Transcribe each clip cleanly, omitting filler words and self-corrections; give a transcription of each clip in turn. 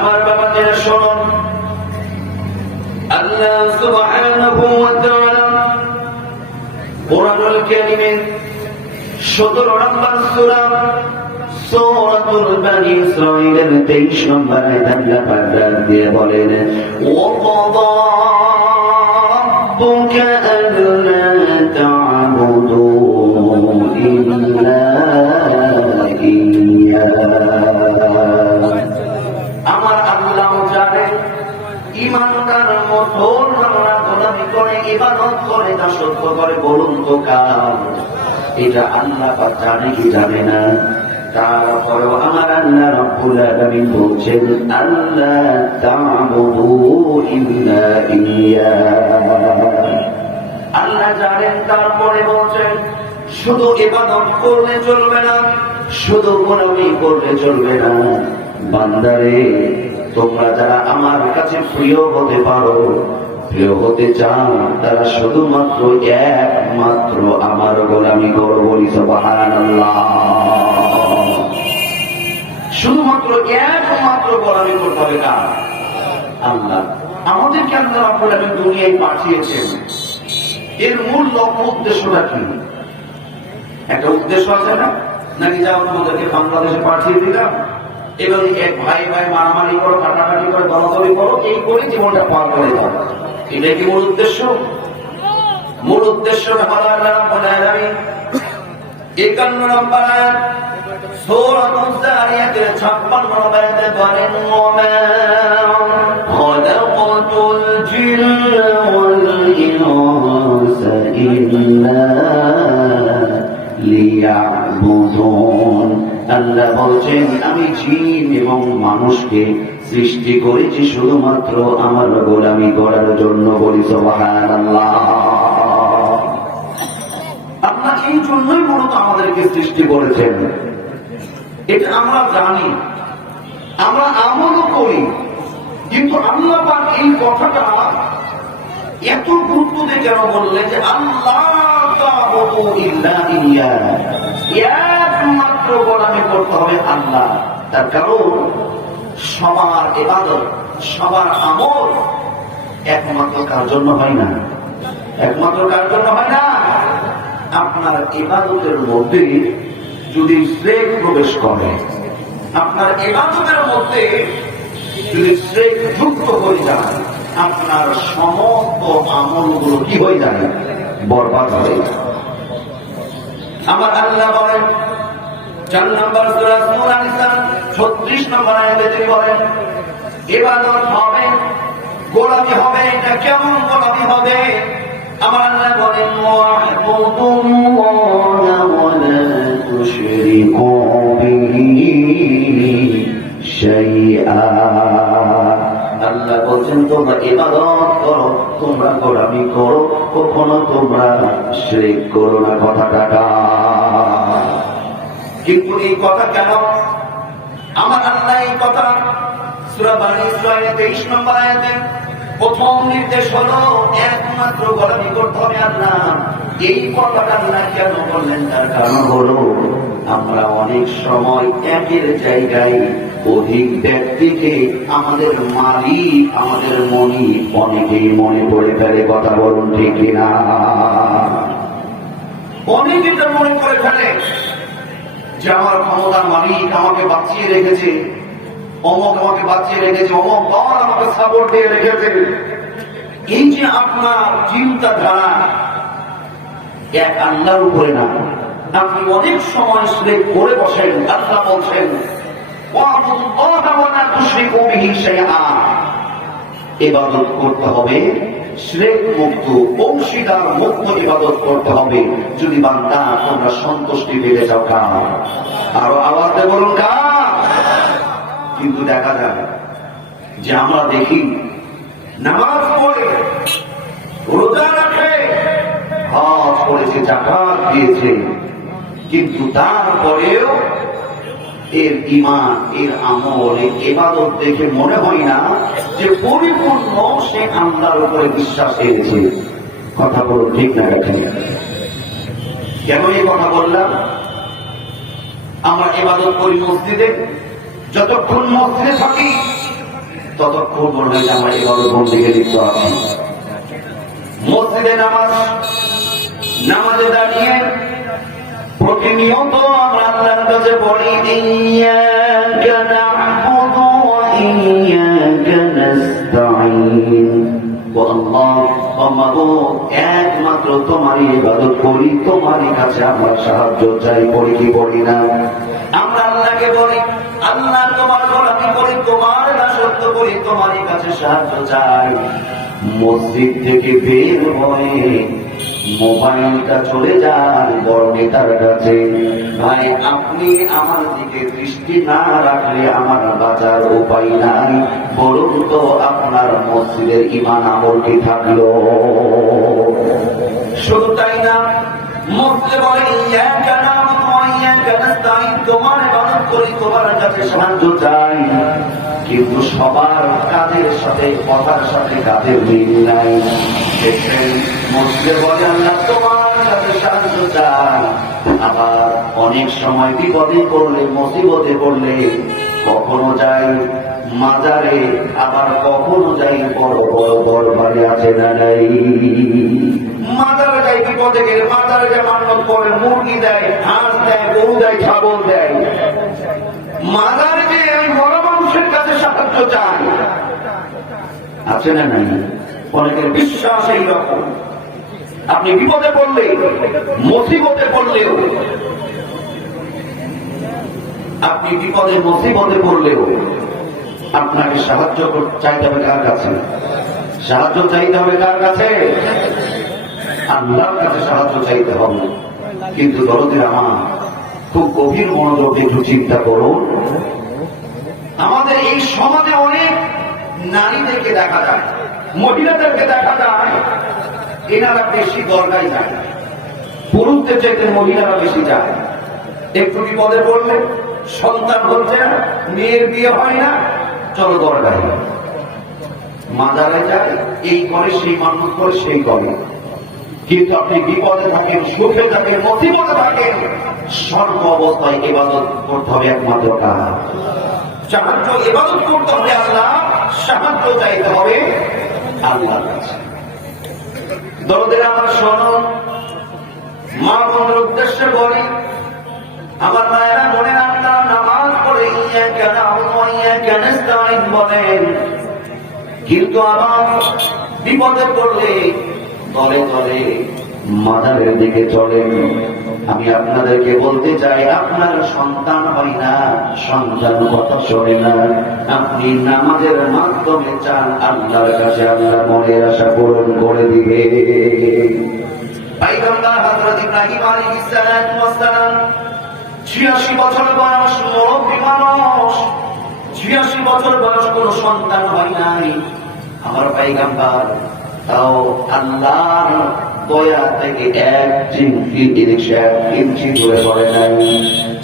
আমার বাবাজিরা শুনুন, আল্লাহ সুবহানাহু ওয়া তাআলা কুরআনুল কারীমের 17 নম্বর সূরা সূরাতুল বনী ইসরাঈলের 23 নম্বর আয়াতে আল্লাহ পাক দিয়ে বলেন, ওয়া ক্বাদা রাব্বুকা আল্লা তা'বুদু ইল্লা আমার আল্লাহ জানে ঈমানদার মতন আমরা গোলামি করে ইবাদত করে দাসত্ব করে, বলুন তো কার? এটা আল্লাহ পাক জানে কি জানে না? তারপরেও আমার আল্লাহ রাব্বুল আলামিন বলছেন, আল্লাহ তা'বুদু ইল্লা ইয়্যাহু। আল্লাহ জানেন, তারপরে বলছেন শুধু ইবাদত করলে চলবে না, শুধু গোলামি করলে চলবে না। বান্দারে, তোমরা যারা আমার কাছে প্রিয় হতে পারো, প্রিয় হতে চাও, তারা শুধুমাত্র একমাত্র আমার গোলামি করো। বলি সুবহানাল্লাহ। শুধুমাত্র একমাত্র গোলামি করতে হবে কার? আল্লাহ। আমাদেরকে আল্লাহ রাব্বুল আলামিন দুনিয়ায় পাঠিয়েছেন, এর মূল লক্ষ্য উদ্দেশ্যটা কি? একটা উদ্দেশ্য আছে না? নাকি যেমন তোমাদেরকে বাংলাদেশে পাঠিয়ে দিলাম, এবার এক ভাই ভাই মারামারি করো, কাটাকাটি করো, দলাদলি করো, এই করে জীবনটা পার করে দাও। এটাই কি মূল উদ্দেশ্য? মূল উদ্দেশ্যটা হলো আল্লাহ রাব্বুল আলামিন 51 নম্বর আয়াত সূরাতুজ যারিয়াতের 56 নম্বর আয়াতে বলেন, ওয়া খালাকাতুল জিন্না ওয়াল ইনসা ইল্লা লিয়াবুদুন। আল্লাহ বলছেন, আমি জিন এবং মানুষকে সৃষ্টি করেছি শুধুমাত্র আমার গোলামি করার জন্য। বলি সুবহানাল্লাহ। আল্লাহ এই জন্যই মূলত আমাদেরকে সৃষ্টি করেছেন, এটা আমরা জানি, আমরা আমলও করি, কিন্তু আল্লাহ পাক এই কথাটা এত গুরুত্ব দিয়ে কেন বললেন যে আল্লাহ তা'বুদু ইল্লা ইয়্যাহু, একমাত্র গোলামি করতে হবে আল্লাহ। তার কারণ সবার ইবাদত, সবার আমল একমাত্র কার জন্য হয় না? একমাত্র কার জন্য হয় না? আপনার ইবাদতের মধ্যে যদি শিরক প্রবেশ করে, আপনার ইবাদতের মধ্যে যদি শিরক যুক্ত হয়ে যায়, আপনার সমস্ত আমলগুলো কি হয়ে যায়? বরবাদ হয়ে যায়। আমার আল্লাহ বলেন 4 নম্বর সূরা সূরা নিসা 36 নম্বর আয়াতে তিনি বলেন, ইবাদত হবে, গোলামি হবে। এটা কেমন গোলামি হবে? আমার আল্লাহ বলেন, ওয়া'বুদুল্লাহা ওয়া লা তুশরিকু বিহি শাইআ। আল্লাহ বলছেন, তোমরা ইবাদত করো, তোমরা গোলামি করো, কখনো তোমরা শিরক করো না। কথাটা কিন্তু এই কথা কেন? আমার আল্লাহ এই কথা সূরা বনী ইসরাঈলের 23 নম্বর আয়াতে প্রথম নির্দেশ হলো একমাত্র গোলামি করতে হবে আল্লাহ। এই কথাটা আল্লাহ কেন বললেন? তার কারণ হলো আমরা অনেক সময় একের জায়গায় অধিক ব্যক্তিকে আমাদের মালিক, আমাদের মনি অনেকেই মনে পড়ে ফেলে। কথা বলুন ঠিক কিনা? অনেকে তো মনে করে ফেলে যে আমার ক্ষমতার মালিক আমাকে বাঁচিয়ে রেখেছে, অমক আমাকে বাঁচিয়ে রেখেছে, অমক দল আমাকে সাপোর্ট দিয়ে রেখেছে। এই যে আপনার চিন্তাধারা এক আল্লাহর উপরে না, আপনি অনেক সময় শিরক করে বসেন। আল্লাহ বলছেন, ওয়া'বুদুল্লাহা ওয়া লা তুশরিকু বিহি শাইআ। ইবাদত করতে হবে শিরক মুক্ত, অংশীদার মুক্ত ইবাদত করতে হবে। যদি বান্দা তোমরা সন্তুষ্টি পেতে চাও কার? আরো আওয়াজ দিয়ে বলুন কার? কিন্তু দেখা যায় যে আমরা দেখি নামাজ পড়ে, রোজা রাখে, হজ করেছে, যাকাত দিয়েছে, কিন্তু তারপরেও এর ঈমান, এর আমল, এর ইবাদত দেখে মনে হয় না যে পরিপূর্ণ সে আল্লাহর উপরে বিশ্বাস এনেছে। কথা বলো ঠিক না? কেন এই কথা বললাম? আমরা ইবাদত করি মসজিদে, যতক্ষণ মসজিদে থাকি ততক্ষণ বলবে যে আমরা এভাবে বন্দিকে লিপ্ত আছি। মসজিদে নামাজে দাঁড়িয়ে প্রতিনিয়ত আমরা আল্লাহর কাছে বলি ইয়্যাকা না'বুদু ওয়া ইয়্যাকা নাস্তাঈন। ও আল্লাহ, একমাত্র তোমারই ইবাদত করি, তোমারই কাছে আমরা সাহায্য চাই, করি কি করি না? আমরা আল্লাহকে বলি আল্লাহ তোমার গোলামি করি, তোমার দাসত্ব করি, তোমারই কাছে সাহায্য চাই। মসজিদ থেকে বের হয়ে মোবাইলটা চলে যায় বড় নেতার কাছে। ভাই, আপনি আমার দিকে দৃষ্টি না রাখলে আমার বাঁচার উপায় নাই, বরং তো আপনার মসজিদের ঈমান আমল কি থাকলো? শুধু তাই না, মসজিদে বলে ইয়্যাকা না'বুদু ওয়া ইয়্যাকা নাস্তাঈন, তোমার ইবাদত করি, তোমার কাছে সাহায্য চাই। কিন্তু সবার কাজের সাথে কথার সাথে কাজের মিল নাই। দেখবেন মসজিদে বলে আল্লাহ তোমার কাছে সাহায্য চাই, আবার অনেক সময় বিপদে পড়লে, মুসিবতে পড়লে কখনো যাই মাজারে, আবার কখনো যাই বড় বড় দরবারে, আছে না নাই? মাজারে যাই বিপদে গেলে, মাজারে যে মান্যত করে মুরগি দেয়, হাঁস দেয়, গরু দেয়, ছাগল দেয়। মাজারে যে ওই বড় মানুষের কাছে সাহায্য চাই, আছে না নাই? অনেকের বিশ্বাস এইরকম। আপনি বিপদে পড়লে, মুসিবতে পড়লেও, আপনি বিপদে মুসিবতে পড়লেও আপনাকে সাহায্য চাইতে হবে কার কাছে? সাহায্য চাইতে হবে কার কাছে? আল্লাহর কাছে সাহায্য চাইতে হবে। কিন্তু দরদের আমার খুব গভীর মনোযোগ একটু চিন্তা করুন। আমাদের এই সমাজে অনেক নারীদেরকে দেখা যায়, মহিলাদেরকে দেখা যায়, এনারা বেশি দরগায় যায়, পুরুষদের চাইতে মহিলারা বেশি যায়। একটু বিপদে পড়লে, সন্তান হচ্ছে না, মেয়ের বিয়ে হয় না, চলো দরগায়, মাজারে যায়, এই করে, সেই মানুষ করে, সেই করে। কিন্তু আপনি বিপদে থাকেন, সুখে থাকেন, মুসিবতে থাকেন, সর্ব অবস্থায় ইবাদত করতে হবে একমাত্র কার? সাহায্য ইবাদত করতে হবে আল্লাহ, সাহায্য চাইতে হবে আল্লাহর কাছে। দরদের আমার শোনো, মা বোনের উদ্দেশ্যে বলি, আমার মায়েরা বলেন আপনারা নামাজ পড়ে ইয়্যাকা না'বুদু ওয়া ইয়্যাকা নাস্তাঈন বলেন, কিন্তু আবার বিপদে পড়লে দলে দলে মাজারের দিকে চলেন। আমি আপনাদেরকে বলতে চাই, আপনার সন্তান হয় না, সন্তান কথা শোনে না, আপনি নামাজের মাধ্যমে চান আল্লাহর কাছে আল্লাহ মনের আশা পূরণ করে দিবে। পয়গম্বর হযরত ইব্রাহিম আলাইহিস সালাতু ওয়াস সালাম ৮৬ বছর বয়স, মুরব্বী মানুষ, ৮৬ বছর বয়স, কোন সন্তান হয় নাই। আমার পয়গম্বর তাও আল্লাহর দয়া থেকে এক ইঞ্চি দূরে পড়ে নাই।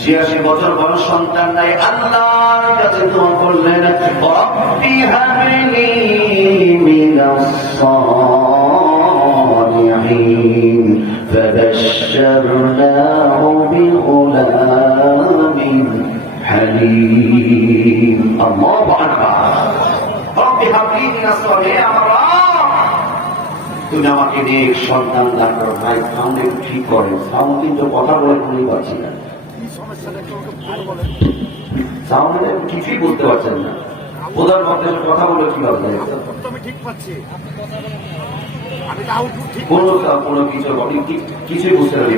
৮৬ বছর বয়স, সন্তান নাই, আল্লাহর কাছে দোয়া করলেন, রব্বি হাবলি মিনাস সালিহিন, ফাবাশশারনাহু বিগুলামিন হালিম। আল্লাহু আকবার। রব্বি হাবলি মিনাস সালিহিন, আমরা তুমি আমাকে নিয়ে সন্তান দান করো। ভাই, সাউন্ড একটু ঠিক করে, সাউন্ড কিন্তু কথা বলে শুনেই পাচ্ছি না, সাউন্ডে কিছুই বুঝতে পারছেন না। প্রধান মধ্যে কথা বলে কি হবে? কোনো কিছু কিছুই বুঝতে পারি,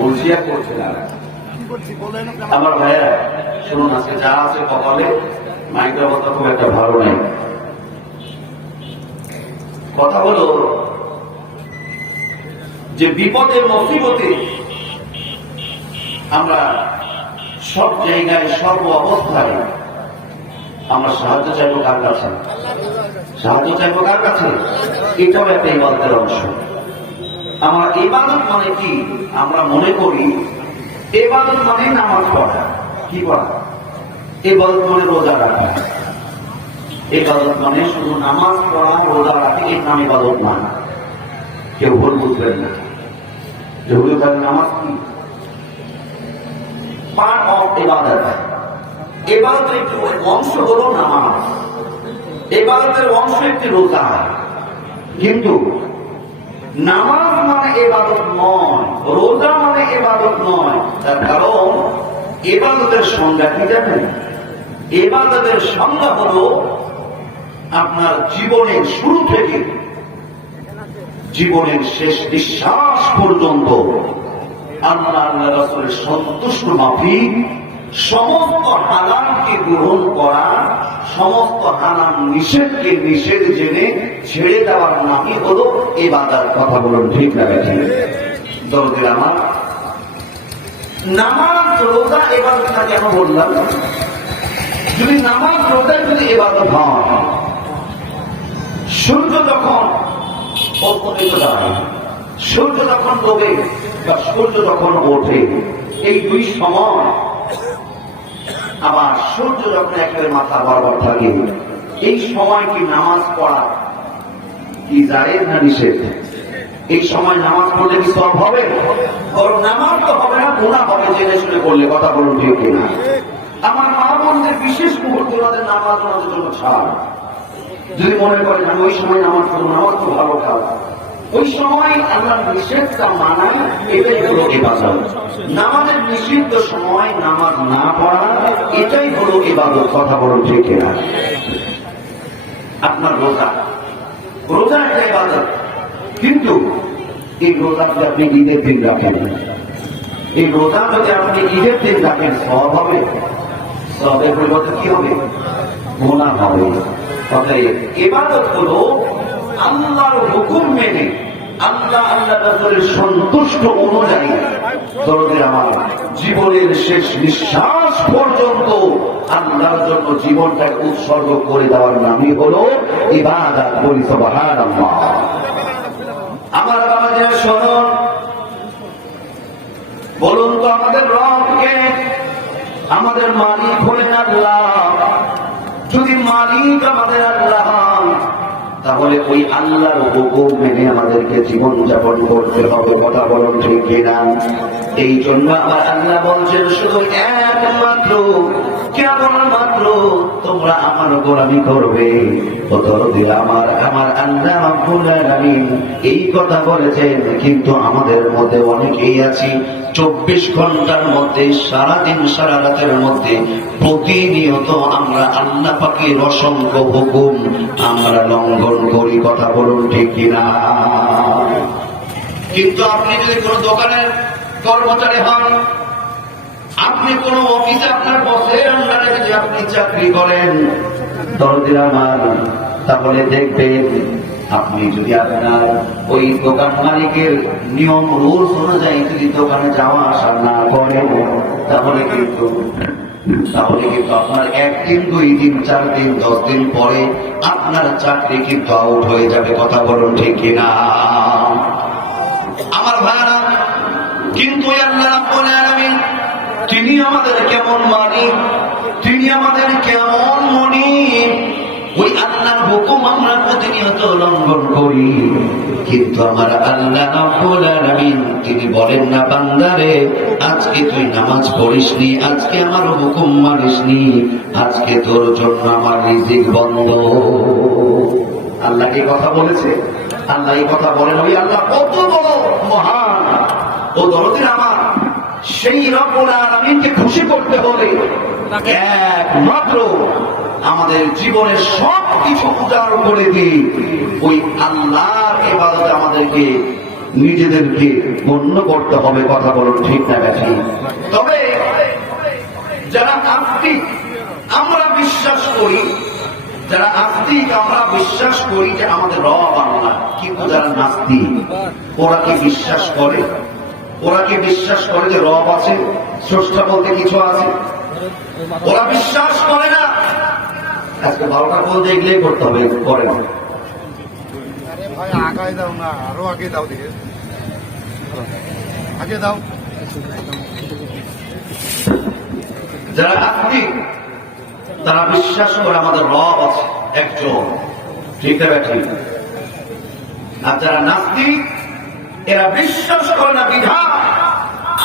বলছি আর করছে না। আমার ভাইয়া শুনুন, আজকে যা আছে কপালে, মাইকের অবস্থা খুব একটা ভালো নেই। কথা হলো যে বিপদের মুসিবতে আমরা সব জায়গায়, সর্ব অবস্থায় আমরা সাহায্য চাইবো কার কাছে? সাহায্য চাইবো কার কাছে? এটাও একটা ইবাদতের অংশ। আমরা ইবাদত মানে কি? আমরা মনে করি ইবাদত মানে নামাজ পড়া। কি পড়া? ইবাদত মানে রোজা রাখা। ইবাদত মানে শুধু নামাজ পড়া, রোজা রাখা, এর নাম ইবাদত না। কেউ ভুল বুঝবেন না। যেগুলো তার নামাজ কি? পার্ট অফ ইবাদত। ইবাদতের একটি অংশ হলো নামাজ, ইবাদতের অংশ একটি রোজা। কিন্তু নামাজ মানে ইবাদত নয়, রোজা মানে ইবাদত নয়। তার কারণ ইবাদতের সংজ্ঞা কি জানেন? ইবাদতের সংজ্ঞা হলো আপনার জীবনের শুরু থেকে জীবনের শেষ নিঃশ্বাস পর্যন্ত আল্লাহ আল্লাহ রাসূলের সন্তুষ্ট মাফিক সমস্ত হারামকে গ্রহণ করা, সমস্ত হারাম নিষেধকে নিষেধ জেনে ছেড়ে দেওয়ার নামই হলো ইবাদত। কথা বলুন ঠিক না ঠিক? দরদের আমার নামাজ রোজা ইবাদত না কেন বললাম? যদি নামাজ রোজা যদি ইবাদত হয়, সূর্য যখন অস্তমিত যায়, সূর্য যখন ডোবে বা সূর্য যখন ওঠে, এই দুই সময়, আবার সূর্য যখন একেবারে মাথা বরাবর থাকে, এই সময় কি নামাজ পড়া কি জায়েজ না নিষেধ? এই সময় নামাজ পড়লে কি সওয়াব হবে? বরং নামাজ তো হবে না, গুনাহ হবে জেনে শুনে করলে। কথা বলুন ঠিক কিনা? আমার মা বোনদের বিশেষ মুহূর্তে ওনাদের নামাজ ওনাদের জন্য ছাড়। যদি মনে করেন আমি ওই সময় নামাজ পড়বো, নামাজ তো ভালো কাজ, ওই সময় আল্লাহর নিষেধটা মানাই, এটাই হলো ইবাদত। নামাজের নিষিদ্ধ সময় নামাজ না পড়া, এটাই হলো ইবাদত। কথা বলুন ঠিক কিনা? আপনার রোজা, রোজা একটা ইবাদত, কিন্তু এই রোজা যদি আপনি ঈদের দিন রাখেন, এই রোজা যদি আপনি ঈদের দিন রাখেন, সওয়াব হবে? সওয়াবের পরিবর্তে কি হবে? গুনাহ হবে। অতএব ইবাদত হলো আল্লাহর হুকুম মেনে, আল্লাহ আল্লাহ রাসূলের সন্তুষ্ট অনুযায়ী দরদের আমার জীবনের শেষ নিঃশ্বাস পর্যন্ত আল্লাহর জন্য জীবনটাকে উৎসর্গ করে দেওয়ার নামই হলো ইবাদত। বলি সুবহানাল্লাহ। আমার বাবা যে শুনুন, বলুন তো আমাদের রবকে, আমাদের মালিক হলেন আল্লাহ। যদি মালিক আমাদের আল্লাহ, তাহলে ওই আল্লাহর হুকুম মেনে আমাদেরকে জীবন যাপন করতে হবে। কথা বলুন ঠিক কিনা? এই জন্য আমার আল্লাহ বলছেন, শুধু একমাত্র কেবলমাত্র তোমরা আমার গোলামি করবে। আমার আল্লাহ রাব্বুল আলামিন এই কথা বলেছেন। কিন্তু আমাদের মধ্যে অনেকেই আছি 24 ঘন্টার মধ্যে, সারাদিন সারা রাতের মধ্যে প্রতিনিয়ত আমরা আল্লাহ পাকের অসংখ্য হুকুম আমরা লঙ্ঘন করি। কথা বলুন ঠিক কিনা? কিন্তু আপনি যদি কোন দোকানের কর্মচারী হন, আপনি কোন অফিসে আপনার বসের আন্ডারে যদি আপনি চাকরি করেন, দরদির আমার, তাহলে দেখবেন আপনি যদি আপনার ওই দোকান মালিকের নিয়ম রুলস অনুযায়ী যদি দোকানে যাওয়া আসা না করেন, তাহলে কিন্তু আপনার 1 দিন 2 দিন 4 দিন 10 দিন পরে আপনার চাকরি কিন্তু আউট হয়ে যাবে। কথা বলুন ঠিক কিনা? আমার ভাইরা, কিন্তু আল্লাহ রাব্বুল আলামিন তিনি আমাদের কেমন মালিক, তিনি আমাদের কেমন মনিব। ওই আল্লাহর হুকুম আমরা প্রতিনিয়ত লঙ্ঘন করি, কিন্তু আমার আল্লাহ রাব্বুল আলামিন তিনি বলেন না, বান্দারে আজকে তুই নামাজ পড়িসনি, আজকে আমার হুকুম মানিসনি, আজকে তোর জন্য আমার রিজিক বন্ধ। আল্লাহ এই কথা বলেছে? আল্লাহ এই কথা বলেন? ওই আল্লাহ কত বড় মহান ও দরদির আমার, সেই রব্বুল আলামিনকে খুশি করতে হলে একমাত্র আমাদের জীবনের সব কিছু উজাড় করে দিই ওই আল্লাহর ইবাদতে আমাদেরকে নিজেদেরকে গণ্য করতে হবে। কথা বলুন ঠিক না বেশি? তবে যারা আস্তিক আমরা বিশ্বাস করি, যারা আস্তিক আমরা বিশ্বাস করি যে আমাদের রব আল্লাহ, কিন্তু যারা নাস্তিক ওরা কি বিশ্বাস করে? ওরা কি বিশ্বাস করে যে রব আছে, স্রষ্টা বলতে কিছু আছে? ওরা বিশ্বাস করে না। আজকে 12টা বল দেখলেই করতে হবে, করে না। আগে দাও না, আরো আগে দাও, দেখে আগে দাও। যারা আস্তিক তারা বিশ্বাস করে আমাদের রব আছে একজন, ঠিক না ঠিক? আর যারা নাস্তিক এরা বিশ্বাস করে না বিধান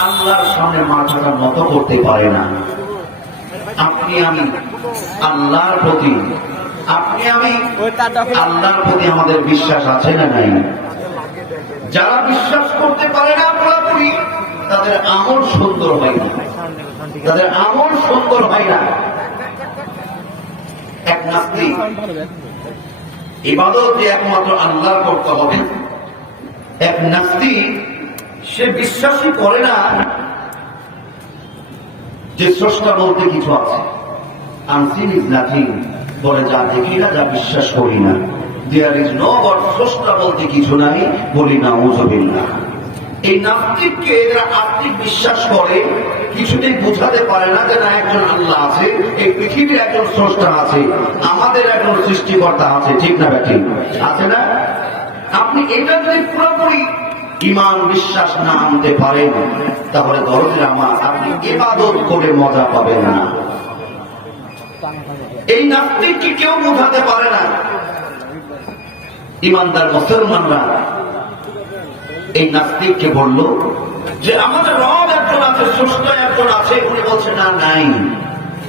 আল্লাহর সামনে মাথাটা নত করতে পারে না। আপনি আমি আল্লাহর প্রতি আল্লাহর প্রতি আমাদের বিশ্বাস আছে না নাই? যারা বিশ্বাস করতে পারে না পুরোপুরি, তাদের আমল সুন্দর হয় না, তাদের আমল সুন্দর হয় না। এক নাস্তিক ইবাদত যে একমাত্র আল্লাহর করতে হবে, এক নাস্তিক সে বিশ্বাসই করে না যে স্রষ্টা বলতে কিছু আছে। আনসিন ইজ নাথিং, বলে যা দেখি না, যা বিশ্বাস করি না। দেয়ার ইজ নো গড, স্রষ্টা বলতে কিছু নাই, বলি না উযুবিল্লাহ। এই নাস্তিককে যারা আত্মিক বিশ্বাস করে কিছুতেই বোঝাতে পারে না যে না, একজন আল্লাহ আছে, এই পৃথিবীর একজন স্রষ্টা আছে, আমাদের একজন সৃষ্টিকর্তা আছে। ঠিক না ব্যাঠিক? আছে না? আপনি এটা যদি পুরোপুরি ঈমান বিশ্বাস না আনতে পারেন, তাহলে দরজা আমার আপনি ইবাদত করে মজা পাবেন না। এই নাস্তিককে কেউ বোঝাতে পারে না। ঈমানদার মুসলমানরা এই নাস্তিককে বলল যে আমাদের রব একজন আছে, স্রষ্টা একজন আছে। উনি বলছে না, নাই।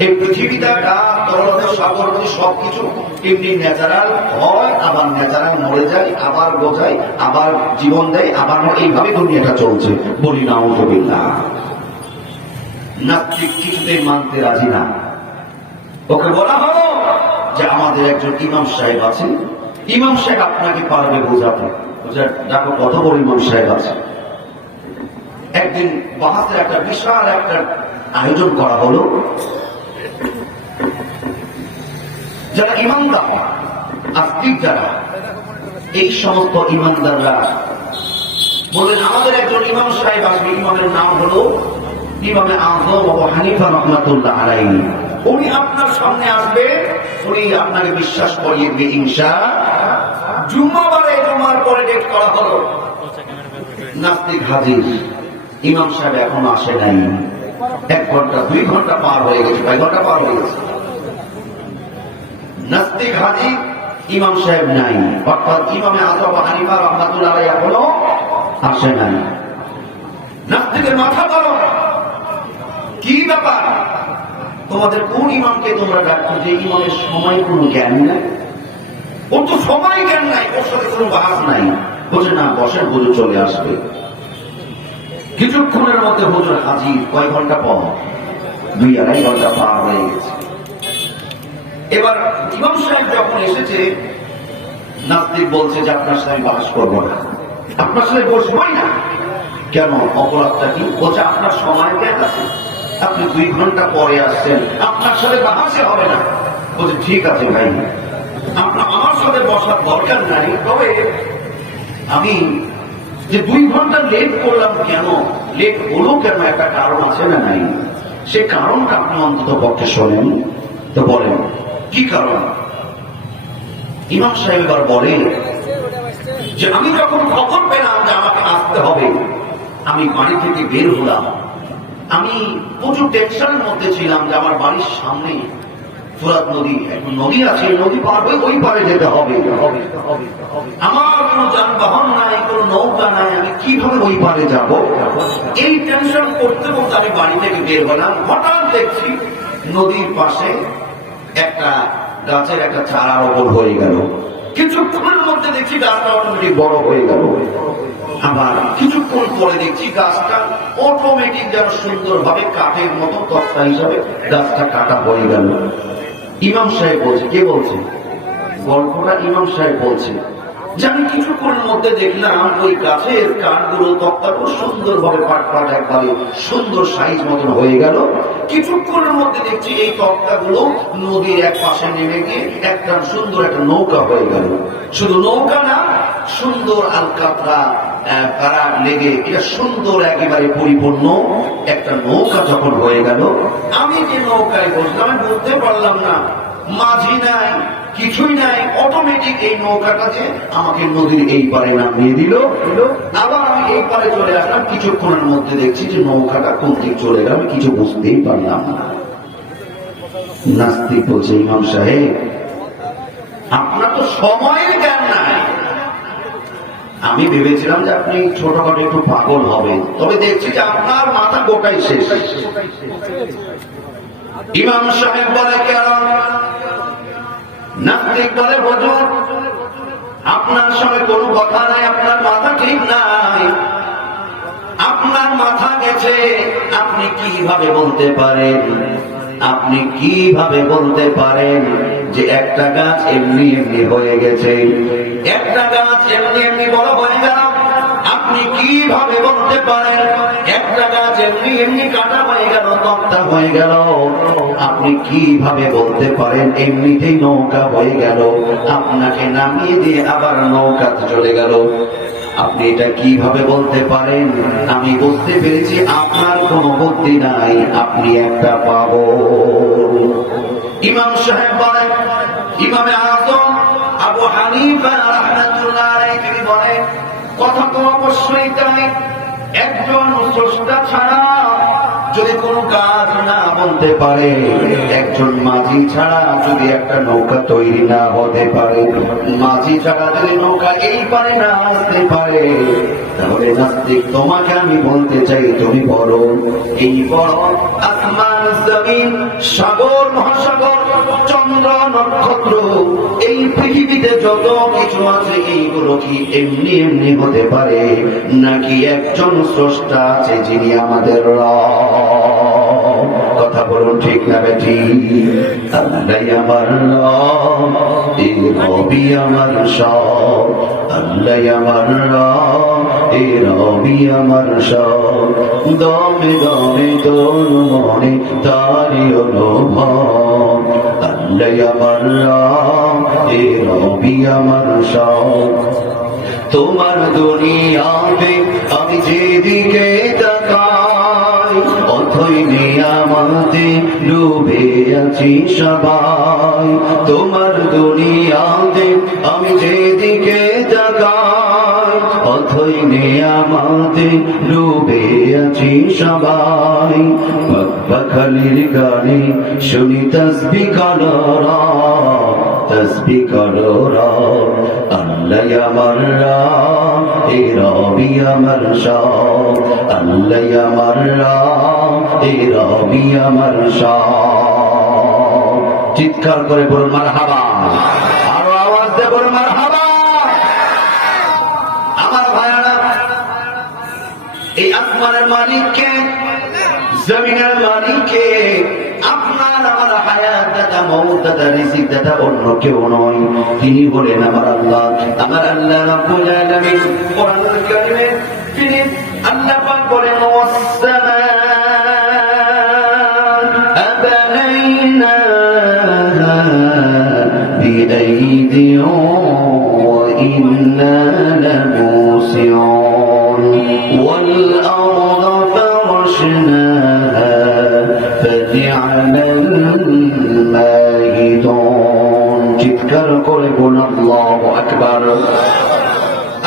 এই পৃথিবীটা গাছ, তরল, সাগর, সবকিছু এমনি ন্যাচারাল হয়, আবার ন্যাচারাল মরে যায়, আবার গজায়, আবার জীবন দেয়, আবার এইভাবে দুনিয়াটা চলছে। বলি না উযুবিল্লাহ। নাস্তিক কিছুতেই মানতে রাজি না। ওকে বলা হলো যে আমাদের একজন ইমাম সাহেব আছেন, ইমাম সাহেব আপনাকে পারবে বোঝাতে। দেখো কত বড় ইমাম সাহেব আছে। একদিন বাহাসের একটা বিশাল একটা আয়োজন করা হলো। যারা ইমানদার, আস্তিক যারা, এই সমস্ত ইমানদাররা বললেন আমাদের একজন ইমাম সাহেব আসবে। ইমামের নাম হলো ইমামে আযম আবু হানিফা রাহমাতুল্লাহ আলাইহি। উনি আপনার সামনে আসবে, উনি আপনাকে বিশ্বাস করিয়ে দিবে ইনশাআল্লাহ। জুম্মাবারে, জুম্মার পরে ডেট করা হলো। নাস্তিক হাজির, ইমাম সাহেব এখনো আসে নাই। 1 ঘন্টা 2 ঘন্টা পার হয়ে গেছে, 2 ঘন্টা পার হয়ে গেছে। নাস্তিক হাজির, ইমাম সাহেব নাই, অর্থাৎ ইমামে আযম আবু হানিফা রাহমাতুল্লাহ আলাইহি এখনো আসে নাই। নাস্তিকের মাথা গরম, কি ব্যাপার? তোমাদের কোন ইমামকে তোমরা ডাকছো যে ইমামের সময় কোনো জ্ঞান নাই? ওর তো সময় জ্ঞান নাই, ওর সাথে কোনো বাস নাই। বলছে না, বসেন, হুজুর চলে আসবে। কিছুক্ষণের মধ্যে হুজুর হাজির। কয় ঘন্টা পর? 2-2.5 ঘন্টা পার হয়ে গেছে। এবার ইমাম সাহেব যখন এসেছে, নাস্তিক বলছে যে আপনার সাথে বাস করবো না, আপনার সাথে বসবই না। কেন? অপরাধটা কি? বলছে আপনার সময় জ্ঞান আছে, আপনি 2 ঘন্টা পরে আসছেন, আপনার সাথে বাহাসে হবে না। বলছে ঠিক আছে ভাই, আপনার আমার সাথে বসার দরকার নাই, তবে আমি যে 2 ঘন্টা লেট করলাম, কেন লেট হলো, কেন একটা কারণ আছে না নাই? সে কারণটা আপনি অন্তত পক্ষে শোনেন তো। বলেন কি কারণ? ইমাম সাহেব এবার বলে যে আমি যখন খবর পেলাম যে আমাকে আসতে হবে, আমি বাড়ি থেকে বের হলাম। আমি প্রচুর টেনশনের মধ্যে ছিলাম যে আমার বাড়ির সামনে ফুরাত নদী, এখন নদী আছে, নদী পার হয়ে ওই পারে যেতে হবে। আমার কোনো যানবাহন নাই, কোনো নৌকা নাই, আমি কিভাবে ওই পারে যাব? এই টেনশন করতে করতে আমি বাড়ি থেকে বের হলাম। হঠাৎ দেখছি নদীর পাশে একটা গাছের একটা চারা রোপণ হয়ে গেল। কিছুক্ষণের মধ্যে দেখছি গাছটা অটোমেটিক বড় হয়ে গেল। আবার কিছুক্ষণ পরে দেখছি গাছটা অটোমেটিক যেন সুন্দরভাবে কাঠের মতো তক্তা হিসাবে গাছটা কাটা হয়ে গেল। ইমাম সাহেব বলছে, কে বলছে গল্পটা? ইমাম সাহেব বলছে যে আমি কিছুক্ষণের মধ্যে দেখলাম ওই গাছের কাঠগুলো, তক্তাগুলো সুন্দরভাবে পাট একবারে সুন্দর সাইজ মতন হয়ে গেল। কিছুক্ষণের মধ্যে দেখছি এই তক্তাগুলো নদীর এক পাশে নেমে গিয়ে একটা সুন্দর একটা নৌকা হয়ে গেল। শুধু নৌকা না, সুন্দর আলকাতরা পাড়া লেগে এটা সুন্দর একেবারে পরিপূর্ণ একটা নৌকা যখন হয়ে গেল, আমি যে নৌকায় বসলাম আমি বুঝতে পারলাম না, মাঝি নাই, কিছুই নাই, অটোমেটিক এই নৌকাটা যে আমাকে নদীর এই পারে নামিয়ে দিল। আবার আমি এই পারে চলে আসলাম, কিছুক্ষণের মধ্যে দেখছি যে নৌকাটা কোন দিক চলে গেল, আমি কিছু বুঝতেই পারলাম না। নাস্তিক বলছে, ইমাম সাহেব আপনার তো সময়ের জ্ঞান নাই, আমি ভেবেছিলাম যে আপনি ছোটখাটো একটু পাগল হবেন, তবে দেখছি যে আপনার মাথা গোটাই শেষ। ইমাম সাহেব বলে কেন? নাস্তিক বলে হুজুর আপনার সঙ্গে কোনো কথা নাই, আপনার মাথা ঠিক নাই, আপনার মাথা গেছে। আপনি কিভাবে বলতে পারেন, আপনি কিভাবে বলতে পারেন যে একটা গাছ এমনি এমনি হয়ে গেছে, একটা গাছ এমনি এমনি বড় হয়ে গেল? আপনি কিভাবে বলতে পারেন একটা গাছ এমনি এমনি কাটা হয়ে গেল, তক্তা হয়ে গেল? আপনি কিভাবে বলতে পারেন এমনিতেই নৌকা হয়ে গেল, আপনাকে নামিয়ে দিয়ে আবার নৌকাতে চলে গেল? আপনি এটা কিভাবে বলতে পারেন? আমি বুঝতে পেরেছি আপনার কোনো বুদ্ধি নাই, আপনি একটা পাগল। ইমাম সাহেব বলেন, ইমামে আযম আবু হানিফা রাহমাতুল্লাহ আলাইহি তিনি বলেন, কথা তো অবশ্যই তাই, একজন স্রষ্টা ছাড়া যদি কোনো কাজ না বলতে পারে, একজন মাঝি ছাড়া যদি একটা নৌকা তৈরি না হতে পারে, মাঝি ছাড়া যদি নৌকা এই পারে না আসতে পারে, তাহলে নাস্তিক তোমাকে আমি বলতে চাই তুমি বড়, এই বড় আসমান জমিন সাগর মহাসাগর চন্দ্র নক্ষত্র এই পৃথিবীতে যত কিছু আছে এইগুলো কি এমনি এমনি হতে পারে, নাকি একজন স্রষ্টা আছে যিনি আমাদের রব? কথা বলুন ঠিক না বেঠি? আল্লাহ আমার রব, এই রবি আমার সব, আল্লাহ আমার রব, এই রবি আমার সব, দমে দমে তোর মনে তারি অনুভব, আল্লাহ আমার রব, এই রবি আমার সব। তোমার দুনিয়াতে আমি যেদিকে তাকাই, অথই নিয়ামতে ডুবে আছি সবাই। তোমার দুনিয়াতে আমি যেদিকে তাকাই, অথই নিয়ামতে ডুবে আছি সবাই। পাখালির গানে শুনি তসবিহ কলরা, তসবিহ কলরা, আল্লাহ আমার রব, এই রবি আমার সব, আল্লাহ আমার রব, এই রবি আমার সব। চিৎকার করে বলুন মারহাবা, আরো আওয়াজ দিয়ে বলুন মারহাবা। আমার ভাইয়ারা, এই আসমানের মালিককে, জমিনের মালিককে, আপনার আমার হায়াত দাতা, মওত দাতা, রিজিক দাতা অন্য কেউ নয়, তিনি হলেন আমার আল্লাহ। আমার আল্লাহ রাব্বুল আলামিন কোরআনুল কারীমে তিনি আল্লাহ পাক বলেন, ওয়াস-সামা আবানাইনাহা বিআইদি ওয়া ইন্না লামুসিউন ওয়াল আরদা ফারশনাহা চিৎকার করে বলুন আল্লাহু আকবার।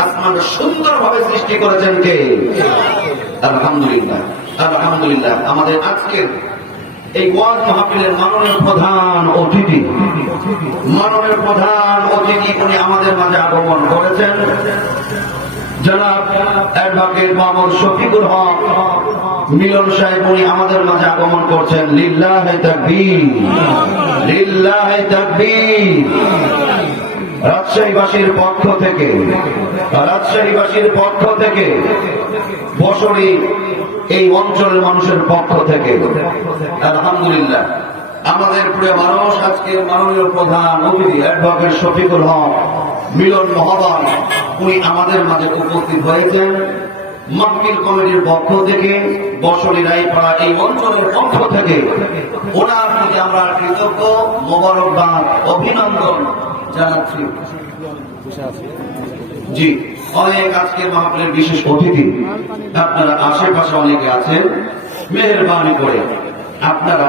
আসমান সুন্দর ভাবে সৃষ্টি করেছেন কে? আলহামদুলিল্লাহ, আলহামদুলিল্লাহ। আমাদের আজকের এই ওয়াজ মাহফিলের মাননীয় প্রধান অতিথি, মাননীয় প্রধান অতিথি উনি আমাদের মাঝে আগমন করেছেন, জনাব অ্যাডভোকেট মোহাম্মদ শফিকুল হক মিলন সাহেব, উনি আমাদের মাঝে আগমন করছেন। লিল্লাহে তাকবীর, লিল্লাহে তাকবীর। রাজশাহীবাসীর পক্ষ থেকে, রাজশাহীবাসীর পক্ষ থেকে, বছরই এই অঞ্চলের মানুষের পক্ষ থেকে আলহামদুলিল্লাহ। আমাদের প্রিয় মানুষ, আজকের মাননীয় প্রধান অতিথি অ্যাডভোকেট শফিকুল হক মিলন মহোদয়, উনি আমাদের মাঝে উপস্থিত হয়েছেন। মাহফিল কমিটির পক্ষ থেকে, বছরী রায়পাড়া এই অঞ্চলের পক্ষ থেকে ওনার প্রতি আমরা কৃতজ্ঞ, মোবারকবাদ, অভিনন্দন জানাচ্ছি। জি, অনেক আজকের মাহফিলের বিশেষ অতিথি আপনারা আশেপাশে অনেকে আছেন, মেহেরবানি করে আপনারা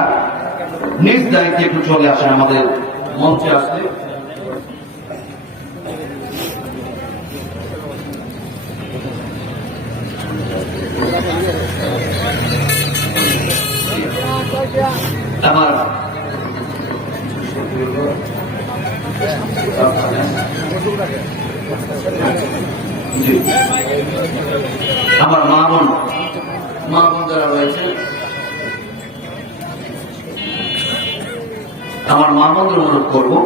নিজ দায়িত্বে একটু চলে আসেন আমাদের মঞ্চে আসলে। আমার জি, আমার মা বোন যারা রয়েছে, আমার মা বোনদের অনুরোধ করবো,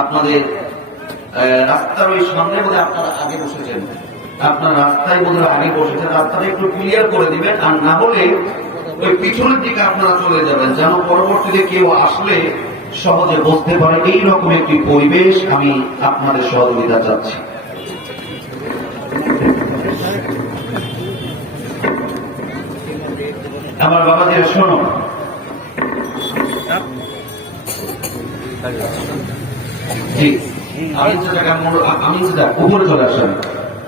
আপনাদের রাস্তার ওই সামনে বলে আপনারা আগে বসেছেন, আপনার রাস্তায় বলে আগে বসেছেন, রাস্তাটা একটু ক্লিয়ার করে দিবেন, আর না হলে ওই পিছনের দিকে আপনারা চলে যাবেন, যেন পরবর্তীতে কেউ আসলে সহজে বুঝতে পারে। এইরকম একটি পরিবেশ আমি আপনাদের সহযোগিতা চাচ্ছি। আমার বাবাজিরা শোনো, জি, আমি যেটা উপরে চলে আসেন,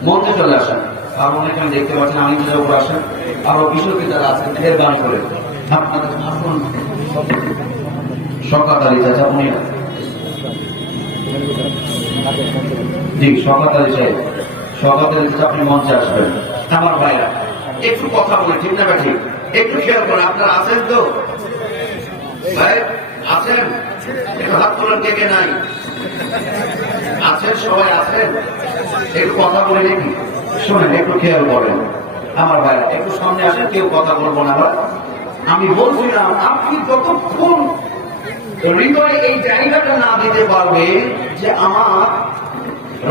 মঞ্চে চলে আসেন, আর অনেক আমি দেখতে পাচ্ছেন আমি যেটা উপরে আসেন, আরো বিষয়কে যারা আছেন এর গান করে আপনাদের আসুন। শওকত আলী চাচা, উনি জি, শওকত আলী সাহেব, শওকত আলী চাচা আপনি মঞ্চে আসবেন। আমার ভাইরা একটু কথা বলে, ঠিক না ঠিক, একটু খেয়াল করেন, আপনারা আছেন তো ভাই? আছেন? একটু হাত তোলেন, কে কে নাই আছেন? সবাই আছেন? একটু কথা বলে দেখি, শোনেন, একটু খেয়াল করেন আমার ভাইরা, একটু সামনে আসেন, কেউ কথা বলবো না। আমি বলছিলাম, আপনি যতক্ষণ হৃদয়ে এই জায়গাটা না দিতে পারবে যে আমার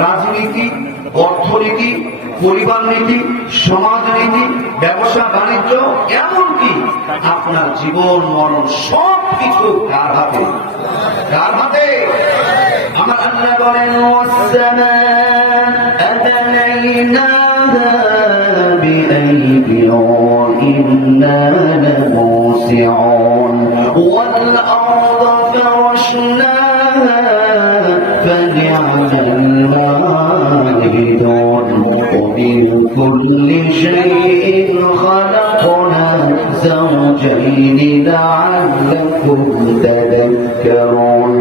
রাজনীতি, অর্থনীতি, পরিবার নীতি, সমাজনীতি, ব্যবসা বাণিজ্য, এমনকি আপনার জীবন মরণ সবকিছু কার হাতে? কার হাতে? আমার আল্লাহ বলেন, والأرض فرشناها فنعم الماهدون ومن كل شيء خلقنا زوجين لعلكم تذكرون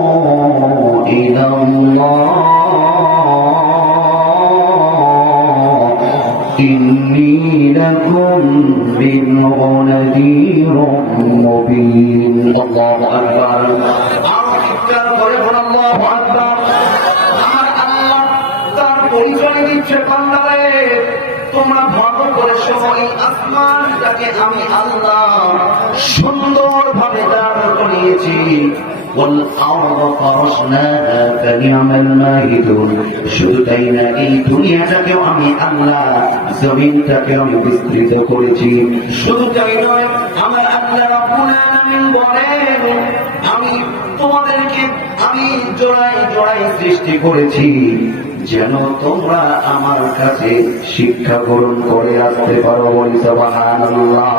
ففروا إلى الله إني لكم منه نذير مبين الله أكبر الله أكبر আমার আল্লাহ তার পরিচয় দিচ্ছে, বান্দারে তোমরা ভালো করে শোনো, এই আসমানটাকে আমি আল্লাহ সুন্দরভাবে দাঁড় করিয়েছি। والأرض فرشناها فنعم الماهدون, শুধু তাই না, এই দুনিয়াটাকেও আমি আল্লাহ, জমিনটাকে আমি বিস্তৃত করেছি। শুধু তাই নয়, আমার আল্লাহ রাব্বুল আলামিন বলেন, আমি তোমাদেরকে আমি জোড়ায় জোড়ায় সৃষ্টি করেছি যেন তোমরা আমার কাছে শিক্ষা গ্রহণ করে আসতে পারো। বলি সুবহানাল্লাহ।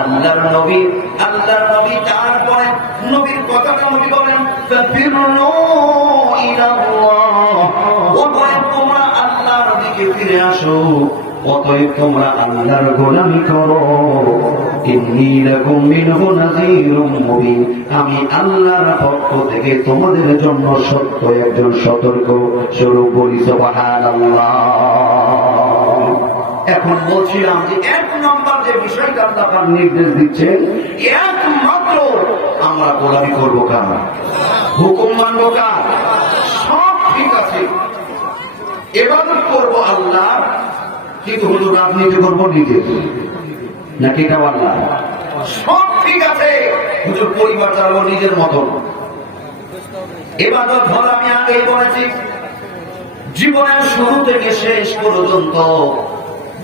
আল্লাহর নবী তারপরে নবীর কথাটা নবী বলেন, ফাফিরু ইলাল্লাহ, অতএব তোমরা আল্লাহর দিকে ফিরে আসো, অতএব তোমরা আল্লাহর গোলামি করো। ইন্নী লাকুম মিনহু নাযীরুম মুবিন, আমি আল্লাহর পক্ষ থেকে তোমাদের জন্য সত্য একজন সতর্ক স্বরূপ। বলি সুবহানাল্লাহ। এখন বলছিলাম যে এক নম্বর যে বিষয়টা আল্লাহ নির্দেশ দিচ্ছেন, একমাত্র আমরা গোলামি করবো কার? হুকুম মানবো কার? সব ঠিক আছে, ইবাদত করবো আল্লাহ, কিন্তু হুজুর রাজনীতি করবো নিজে, নাকি এটা আল্লাহ? সব ঠিক আছে, হুজুর পরিবার চালাবো নিজের মতন। ইবাদত হলো, আমি আগেই বলেছি, জীবনের শুরু থেকে শেষ পর্যন্ত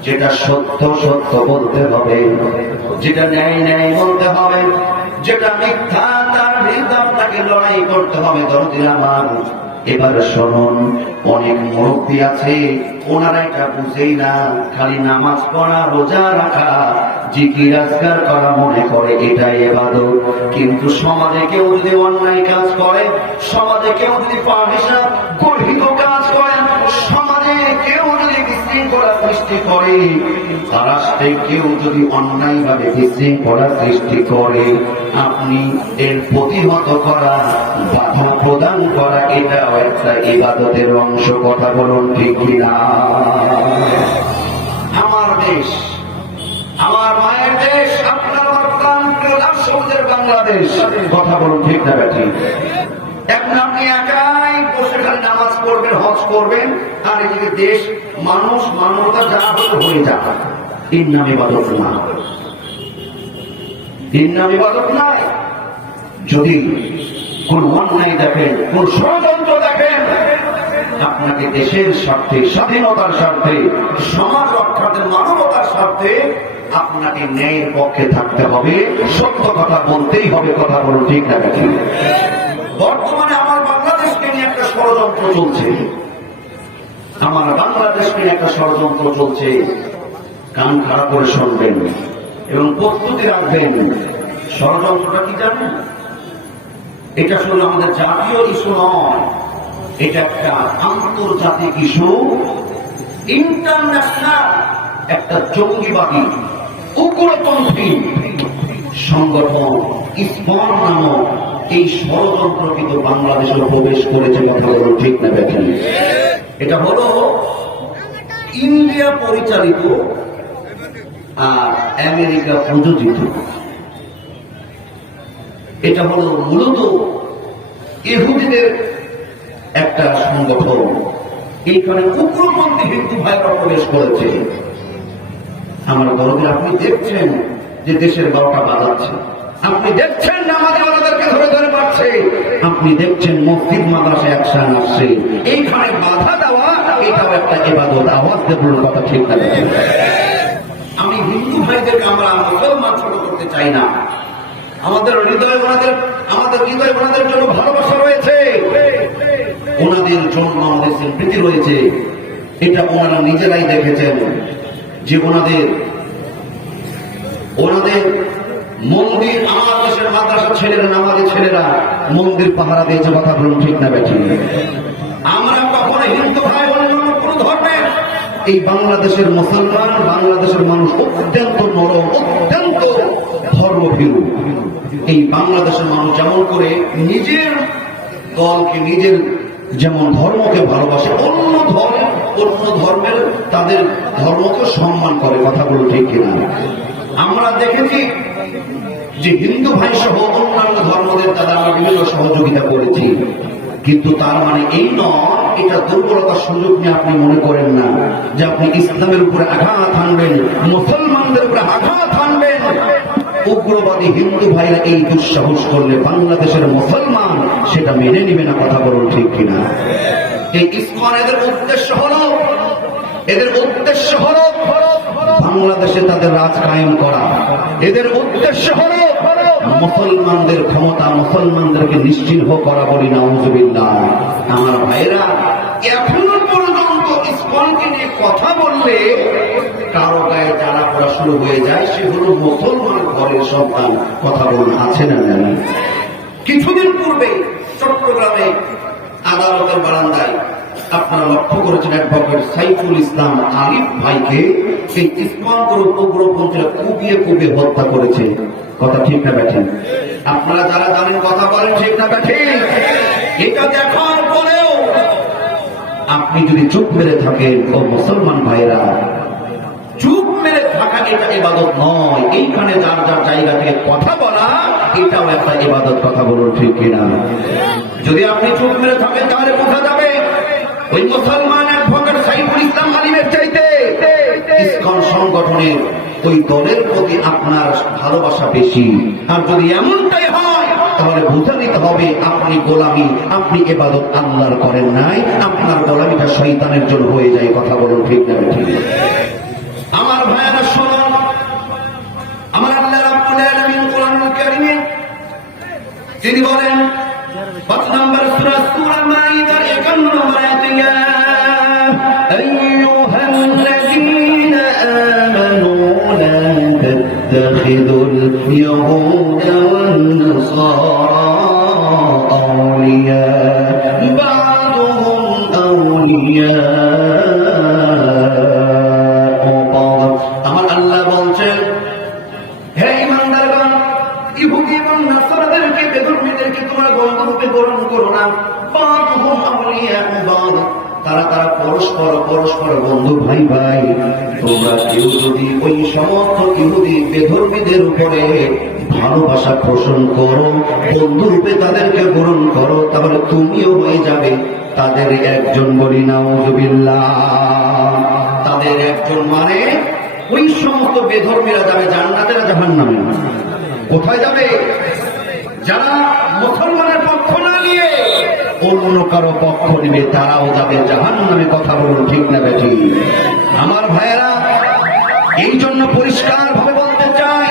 যেটা সত্য সত্য বলতে হবে, যেটা ন্যায় ন্যায় বলতে হবে, যেটা মিথ্যা তার বিরুদ্ধে আপনাকে লড়াই করতে হবে। দরদির আমার, এবার শুনুন, অনেক মুরব্বী আছে, ওনারা এটা বুঝেই না, খালি নামাজ পড়া, রোজা রাখা, জিকির আজকার করা মনে করে এটাই ইবাদত। কিন্তু সমাজে কেউ যদি অন্যায় কাজ করে, সমাজে কেউ যদি ফাহিশা গর্হিত কাজ করে, সমাজে কেউ যদি বিশৃঙ্খলা সৃষ্টি করে, রাষ্ট্রে কেউ যদি অন্যায় ভাবে বিশৃঙ্খলা সৃষ্টি করে, আপনি এর প্রতিহত করা, বাধা প্রদান করা, এটাও একটা ইবাদতের অংশ। কথা বলুন ঠিক কিনা? আমার দেশ, আমার মায়ের দেশ, আপনার প্রাণপ্রিয় রাষ্ট্রের বাংলাদেশ, কথা বলুন ঠিক না ব্যাটি? এখন আপনি একাই বসে খালি নামাজ পড়বেন, হজ করবেন, আর এদিকে দেশ মানুষ মানবতা যা হয়ে যাবে। এর নাম ইবাদত না, এর নাম ইবাদত নাই। যদি কোন অন্যায় দেখেন, কোন ষড়যন্ত্র দেখেন, আপনাকে দেশের স্বার্থে, স্বাধীনতার স্বার্থে, সমাজ রক্ষার্থে, মানবতার স্বার্থে আপনাকে ন্যায়ের পক্ষে থাকতে হবে, সত্য কথা বলতেই হবে। কথা বলো ঠিক না ঠিক? বর্তমানে আমার বাংলাদেশকে নিয়ে একটা ষড়যন্ত্র চলছে, আমার বাংলাদেশকে নিয়ে একটা ষড়যন্ত্র চলছে। কান খাড়া করে শুনবেন এবং প্রস্তুতি রাখবেন। ষড়যন্ত্রটা কি জানেন? এটা শুধু আমাদের জাতীয় ইস্যু নয়, এটা একটা আন্তর্জাতিক ইস্যু। ইন্টারন্যাশনাল একটা জঙ্গিবাদী উগ্রপন্থী সংগঠন ইসকন নামক এই ষড়যন্ত্র কিন্তু বাংলাদেশে প্রবেশ করেছে। কথা বলো ঠিক না দেখেন? এটা হলো ইন্ডিয়া পরিচালিত আর আমেরিকা প্রযোজিত। এটা হলো মূলত ইহুদিদের একটা সংগঠন। এইখানে উগ্রপন্থী হিন্দু ভাইরা প্রবেশ করেছে। আমার দরদের আপনি দেখছেন যে দেশের 12টা বাজাচ্ছে, আপনি দেখছেন নামাজওয়ালাদেরকে ধরে ধরে মারছে, আপনি দেখছেন মসজিদ মাদ্রাসা অ্যাকশন আসছে। এইখানে বাধা দেওয়া এটাও একটা ইবাদত। আওয়াজ দিয়ে বলুন কথা ঠিক না? আমি হিন্দু ভাইদেরকে আমরা মুসলমান ছোট করতে চাই না। আমাদের হৃদয় ওনাদের জন্য ভালোবাসা রয়েছে, ওনাদের জন্য আমাদের স্বীকৃতি রয়েছে। এটা ওনারা নিজেরাই দেখেছেন যে ওনাদের মন্দির, আমার দেশের মাদ্রাসা ছেলেরা, নামাজি ছেলেরা মন্দির পাহারা দিয়েছে। কথা বলুন ঠিক না বেঠিক? আমরা কখনো হিন্দু ভাই বোনের জন্য কোন ধর্মের, এই বাংলাদেশের মুসলমান, বাংলাদেশের মানুষ অত্যন্ত নরম, অত্যন্ত ধর্মভীরু। এই বাংলাদেশের মানুষ যেমন করে নিজের দলকে, নিজের যেমন ধর্মকে ভালোবাসে, অন্য ধর্মের তাদের ধর্মকে সম্মান করে। কথা বলুন ঠিক কিনা? আমরা দেখেছি যে হিন্দু ভাই সহ অন্যান্য ধর্মদের তাদের আমরা বিভিন্ন সহযোগিতা করেছি, কিন্তু তার মানে এই নয় এটা দুর্বলতার সুযোগ নিয়ে আপনি মনে করেন না যে আপনি ইসলামের উপরে আঘাত হানবেন, মুসলমানদের উপরে আঘাত হানবেন। উগ্রবাদী হিন্দু ভাইরা এই দুঃসাহস করলে বাংলাদেশের মুসলমান সেটা মেনে নিবে না। কথা বলুন ঠিক কিনা? এই ইসকন এদের উদ্দেশ্য হলো বাংলাদেশে তাদের রাজ কায়েম করা। এদের উদ্দেশ্য হলো মুসলমানদের ক্ষমতা, মুসলমানদেরকে নিশ্চিহ্ন করা। বলি নাউজুবিল্লাহ। আমার ভাইরা, এখনো পর্যন্ত ইসকনকে নিয়ে কথা বললে কারো গায়ে জ্বালা পড়া শুরু হয়ে যায়। সে হলো মুসলমান ঘরের সন্তান। কথা বলুন আছে না জানি? কিছুদিন পূর্বে চট্টগ্রামে আদালতের বারান্দায় আপনারা লক্ষ্য করেছেন অ্যাডভোকেট সাইফুল ইসলাম আরিফ ভাইকে সেই ইসকন উগ্রপন্থীরা কুপিয়ে হত্যা করেছে। কথা ঠিক না ব্যাঠিক? আপনারা যারা জানেন কথা বলেন ঠিক না ব্যাঠিক? এটা দেখার পরেও আপনি যদি চুপ মেরে থাকেন, ও মুসলমান ভাইরা, চুপ মেরে থাকা এটা ইবাদত নয়। এইখানে যার যার জায়গা থেকে কথা বলা এটাও একটা ইবাদত। কথা বলুন ঠিক কিনা? যদি আপনি চুপ মেরে থাকেন তাহলে বোঝা যাবে ওই মুসলমান অ্যাডভোকেট সাইফুল ইসলাম আলিমের চাইতে ইসকন সংগঠনের ওই দলের প্রতি আপনার ভালোবাসা বেশি। আর যদি এমনটাই হয় তাহলে বুঝে নিতে হবে আপনি গোলামি, আপনি ইবাদত আল্লাহর করেন নাই, আপনার গোলামিটা শয়তানের জন্য হয়ে যায়। কথা বলুন ঠিক না ঠিক? আমার ভাইয়েরা শুনুন, আমার আল্লাহ রাব্বুল আলামিন কোরআনুল কারীমে তিনি বলেন 5 নম্বর সূরা মাইদার 51 নম্বর আয়াতে, ইয়া আইয়ুহাল্লাযীনা আমানু লা তাত্তাখিযুল ইয়াহুদা ওয়ান নাসারা আউলিয়া বা'দুহুম আউলিয়া। আমার আল্লাহ বলছেন, হে ঈমানদারগণ, ইহুদি এবং নাসারাদেরকে, বেদুর্মীদেরকে তোমরা বন্ধুরূপে গ্রহণ করো না। বা'দুহুম আউলিয়া বা'দ, তারা পরস্পর পরস্পর বন্ধু ভাই ভাই, তোমরা কেউ যদি ওই সমস্ত ইহুদি বেধর্মীদের উপরে ভালোবাসা পোষণ করো, বন্ধুরূপে তাদেরকে গ্রহণ করো, তাহলে তুমিও হয়ে যাবে তাদের একজন। বলি নাউযুবিল্লাহ। তাদের একজন মানে ওই সমস্ত বেধর্মীরা যাবে জান্নাতে না জাহান্নামে? কোথায় যাবে? যারা মুসলমানের পক্ষ না নিয়ে অন্য কারো পক্ষ নিবে তারাও যাবে জাহান্নামে। কথা বলুন ঠিক না বেঠিক? আমার ভাইয়েরা, এই জন্য পরিষ্কার ভাবে বলতে চাই,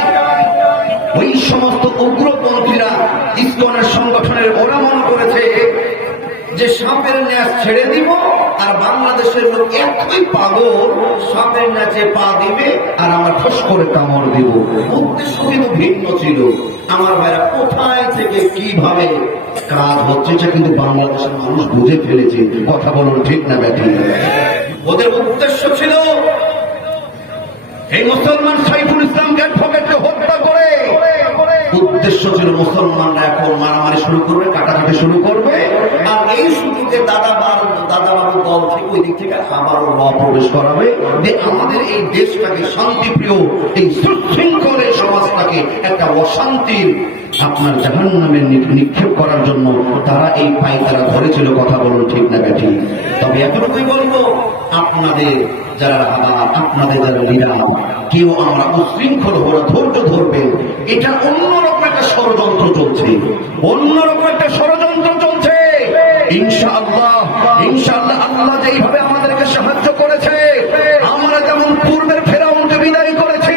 ওই সমস্ত উগ্রপন্থীরা ইসকনের সংগঠনের ওরা মনে করেছে যে সাপের ন্যাস ছেড়ে দিব আর বাংলাদেশের লোক এতই পাগল, সাপের ন্যাচে পা দিবে আর আমরা ঠোস করে কামড় দিব। উদ্দেশ্য কিন্তু ভিন্ন ছিল। আমার ভাইরা, কোথায় থেকে কিভাবে কাজ হচ্ছে এটা কিন্তু বাংলাদেশের মানুষ বুঝে ফেলেছে। কথা বলুন ঠিক না ব্যাটি? ওদের উদ্দেশ্য ছিল এই মুসলমান সাইফুল ইসলামকে অ্যাডভোকেটকে হত্যা করে, উদ্দেশ্য ছিল মুসলমানরা এখন মারামারি শুরু করবে, কাটাকাটি শুরু করবে, আর এই সুযোগে দাদাবাবু দল থেকে ওই দিক থেকে আবারও ল প্রবেশ করাবে যে আমাদের এই দেশটাকে শান্তিপ্রিয়, এই সুশৃঙ্খল সমাজটাকে একটা অশান্তির আপনার জাহান্নামে নিক্ষেপ করার জন্য তারা এই পায়তারা ধরেছিল। কথা বলুন ঠিক না ব্যাটি? তবে এতটুকুই বলবো, আপনাদের যারা রাহাবার, আপনাদের যারা লিডার, কেউ আমরা উশৃঙ্খল হবো না, ধৈর্য ধরবেন। এটা অন্যরকম একটা ষড়যন্ত্র চলছে, অন্যরকম একটা ষড়যন্ত্র চলছে। ইনশাআল্লাহ ইনশাআল্লাহ আল্লাহ যেইভাবে আমাদেরকে সাহায্য করেছে, আমরা যেমন পূর্বের ফেরাউনকে বিদায় করেছি,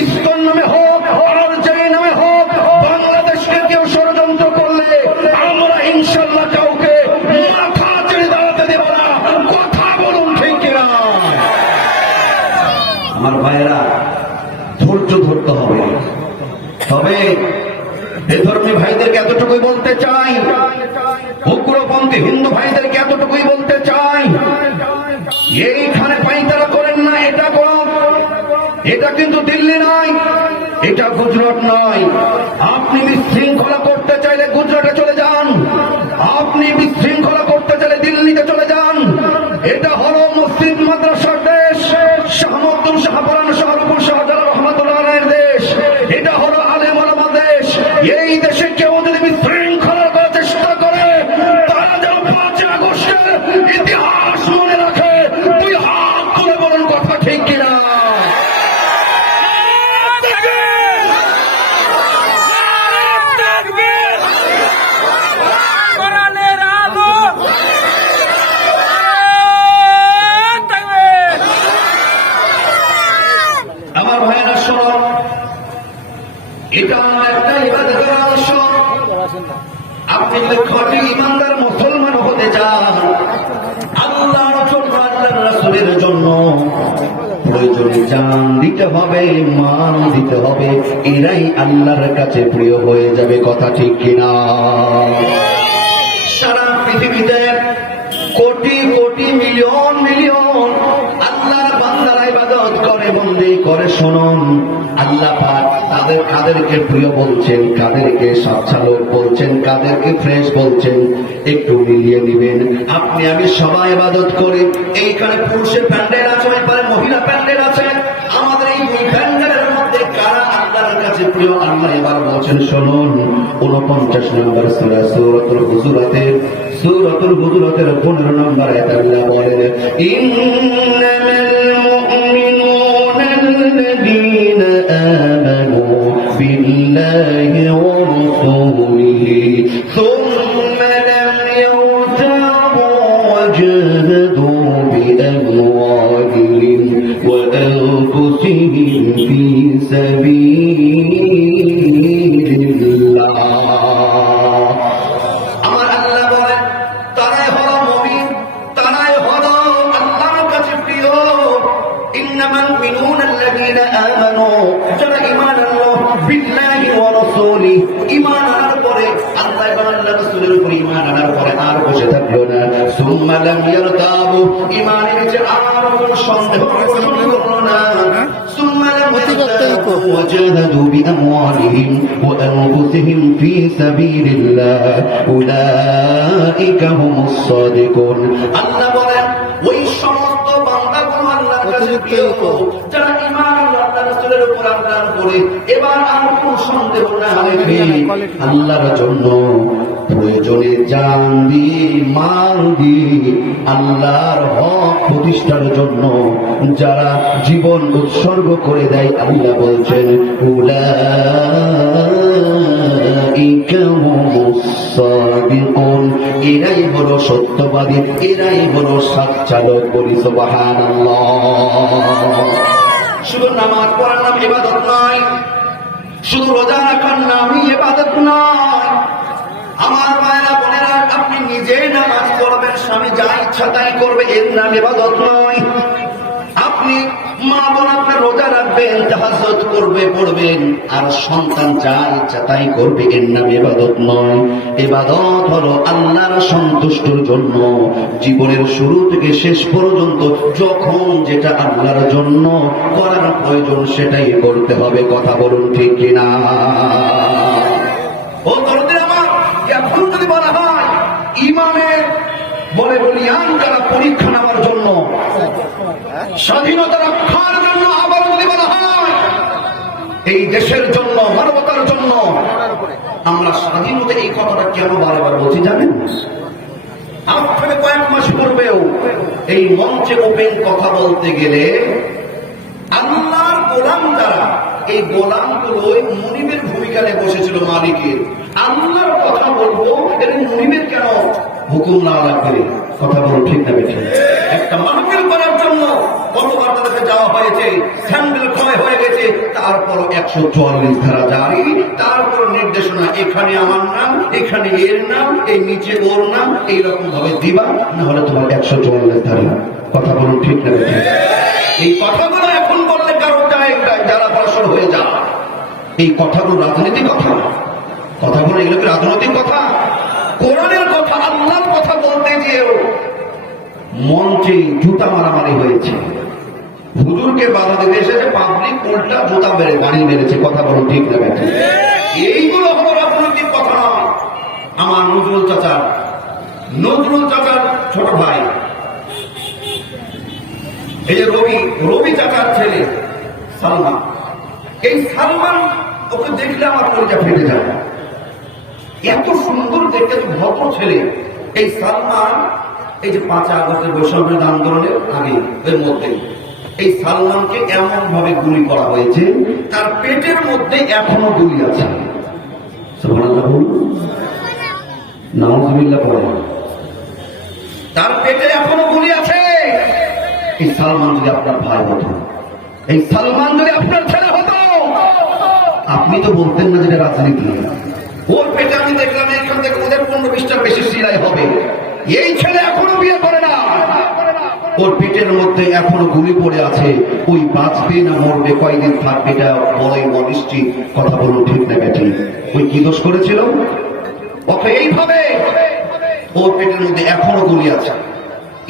ইসকন নামে হোক আর যে নামে হোক, বাংলাদেশকে কেউ ষড়যন্ত্র করলে আমরা ইনশাআল্লাহ কাউকে মাথা ছেড়ে দাঁড়াতে দেব না। কথা বলুন ঠিক কিনা? আমার ভাইয়েরা, ধৈর্য ধরতে হবে। তবে বেধর্মী ভাইদেরকে এতটুকুই বলতে চাই, উগ্রপন্থী হিন্দু ভাইদেরকে এতটুকুই বলতে চাই, এইখানে পাইতারা করেন না, এটা করুন। এটা কিন্তু দিল্লি নয়, এটা গুজরাট নয়। আপনি বিশৃঙ্খলা করতে চাইলে গুজরাটে চলে যান, আপনি বিশৃঙ্খলা করতে চাইলে দিল্লিতে চলে যান। এটা হলো মসজিদ মাদ্রাসার দেশ, শাহ মখদুম শাহ পরান শাহরুপুর শাহজালাল রহমাতুল্লাহের দেশ। এটা হলো আলেম ওলামা দেশ। এই দেশে কেউ যদি বিশৃঙ্খলা করার চেষ্টা করে, তারা যেন 5 আগস্টের ইতিহাস মনে রাখে। তুই হাত তুলে বলুন কথা ঠিক কিনা? আমার ভাইয়েরা শোনো, এটা একটা ইবাদতের অংশ। আপনি যদি খাঁটি ইমানদার মুসলমান হতে চান, আল্লাহর জন্য, আল্লাহর রাসূলের জন্য প্রয়োজনে জান দিতে হবে, মান দিতে হবে। এরাই আল্লাহর কাছে প্রিয় হয়ে যাবে। কথা ঠিক কিনা? সারা পৃথিবীতে কোটি কোটি মিলিয়ন মিলিয়ন আল্লাহর বান্দারা ইবাদত করে, বন্দী করে। শুনুন, আল্লাহ পাক তাদের কাদেরকে প্রিয় বলছেন, কাদেরকে সচ্ছালক বলছেন, কাদেরকে ফ্রেশ বলছেন, একটু মিলিয়ে নিবেন। আপনি আমি সবাই ইবাদত করি। এইখানে পুরুষের প্যান্ডেল আছে, এপারে মহিলা প্যান্ডেল আছে। আমাদের এই দুই প্যান্ডেলের মধ্যে কারা আল্লাহর কাছে প্রিয়? আল্লাহ এবার বলছেন, শুনুন, 49 নম্বর সূরা সূরাতুল হুজুরাতের 15 নম্বর আয়াত আল্লাহ বলেন, ইন্নামাল মুমিনুনা আল্লাযীনা আমানু বিল্লাহি ওয়া রাসূলিহি সুম্মা লাম ইয়ারতাবু ওয়া জাহাদু বিআমওয়ালিহিম ওয়া আনফুসিহিম ফী সাবিলিল্লাহ। যারা ঈমান আনলো বিল্লাহি ওয়া রাসূলি, ঈমান আনার পরে আল্লাহ এবং আল্লাহর রাসূলের উপর ঈমান আনার পরে আর বসে থাকলো না। সুম্মা লাম ইয়ারতাবু, ঈমানের নিচে আর কোনো সন্দেহ করলো না। সুম্মা লাম ইয়ারতাবু ওয়া জাহাদু বিআমওয়ালিহিম ওয়া আনফুসিহিম ফী সাবিলিল্লাহ উলাইকা হুমুস সাদিকুন। আল্লাহ বলেন, ওই সমস্ত বান্দাগুলো আল্লাহর কাছে প্রিয়, যারা ঈমান আল্লাহ রাসূলের উপর আনয়ন করে এবার আর কোনো সন্দেহ না রেখে আল্লাহর জন্য প্রয়োজনে জান দিয়ে মাল দিয়ে আল্লাহর হক প্রতিষ্ঠার জন্য যারা জীবন উৎসর্গ করে দেয়, আল্লাহ বলছেন উলাইকা হুমুস সাদিকুন, এরাই হলো সত্যবাদী, এরাই হলো সচ্চালক। বলি সুবহানাল্লাহ। শুধু নামাজ পড়ার নাম ইবাদত নয়, শুধু রোজা রাখার নামই ইবাদত নয়। আমার মায়েরা বোনেরা, আপনি নিজে নামাজ পড়বেন, স্বামী যা ইচ্ছা তাই করবে, এর নাম ইবাদত নয়। আপনি মা বোন আপনার রোজা রাখবেন, তাহাজ্জুদ করবে পড়বেন, আর সন্তান যা ইচ্ছা তাই করবে, এর নাম ইবাদত নয়। ইবাদত হলো আল্লাহর সন্তুষ্টির জন্য জীবনের শুরু থেকে শেষ পর্যন্ত যখন যেটা আল্লাহর জন্য করার প্রয়োজন সেটাই করতে হবে। কথা বলুন ঠিক কিনা? ও দরদের আমার, এখন যদি বলা হয় ইমানের বলে বলিয়ান যারা পরীক্ষা নেওয়ার জন্য, স্বাধীনতা রক্ষার জন্য, আবার যদি বলা হয় এই দেশের জন্য, মানবতার জন্য, আমরা স্বাধীনতা এই কথাটা কেন বারবার বলছি জানেন? আজ থেকে কয়েক মাস পূর্বেও এই মঞ্চে ওপেন কথা বলতে গেলে আল্লাহর গোলাম যারা, এই গোলামগুলো মুনিবের ভূমিকা নিয়ে বসেছিল মালিকের। আল্লাহর কথা বলবো, এটা মুনিবের কেন হুকুম না লাগবে? কথা বলুন ঠিক না বেঠিক? একটা মাহফিল করার জন্য কতবার তাদেরকে যাওয়া হয়েছে, স্যান্ডেল ক্ষয় হয়ে গেছে, তারপর 144 ধারা জারি, তারপর নির্দেশনা, এখানে আমার নাম, এখানে এর নাম, এই নিচে ওর নাম, এইরকম ভাবে দিবা, না হলে তোমার 144 ধারা। কথা বলুন ঠিক না বেঠিক? এই কথাগুলো এখন বললে কারো যারা পড়াশোনা হয়ে যায়, এই কথাগুলো রাজনীতি কথা, কথাগুলো এগুলো কি রাজনৈতিক কথা? কোরআনের কথা, আল্লাহর কথা বলতে গিয়েও মঞ্চে জুতা মারামারি হয়েছে। হুজুরকে বাধা দিতে এসেছে, পাবলিক উল্টা জুতা মেরে বাড়ি মেরেছে। কথা বলুন ঠিক না বেঠিক? এইগুলো হলো রাজনৈতিক কথা নয়। আমার নজরুল চাচার ছোট ভাই, এই যে রবি চাচার ছেলে সালমান, এই সালমান, ওকে দেখলে আমার কলিজা ফেটে যায়। এত সুন্দর দেখতে, ভদ্র ছেলে। এই সালমান, এই যে 5 আগস্টের বৈষম্য আন্দোলনের আগে এর মধ্যে এই সালমানকে এমন ভাবে গুলি করা হয়েছে, তার পেটের মধ্যে এখনো গুলি আছে। সুবহানাল্লাহ, নাউযুবিল্লাহ পড়ে, তার পেটে এখনো গুলি আছে। এই সালমান যদি আপনার ভাই হতো, এই সালমান যদি আপনার ছেলে হতো, আপনি তো বলতেন না যেটা রাজনীতি। ওর পেটে আমি দেখলাম এখান থেকে ওদের 15-20টার বেশি সিলাই হবে। এই ছেলে এখনো বিয়ে করে না, ওর পেটের মধ্যে এখনো গুলি পড়ে আছে। ওই বাঁচবে না মরবে, কয়দিন থাকবে, এটা বড়ই অনিশ্চিত। কথা বলুন ঠিক না বেঠিক? ওই কি দোষ করেছিল? ওকে এইভাবে ওর পেটের মধ্যে এখনো গুলি আছে।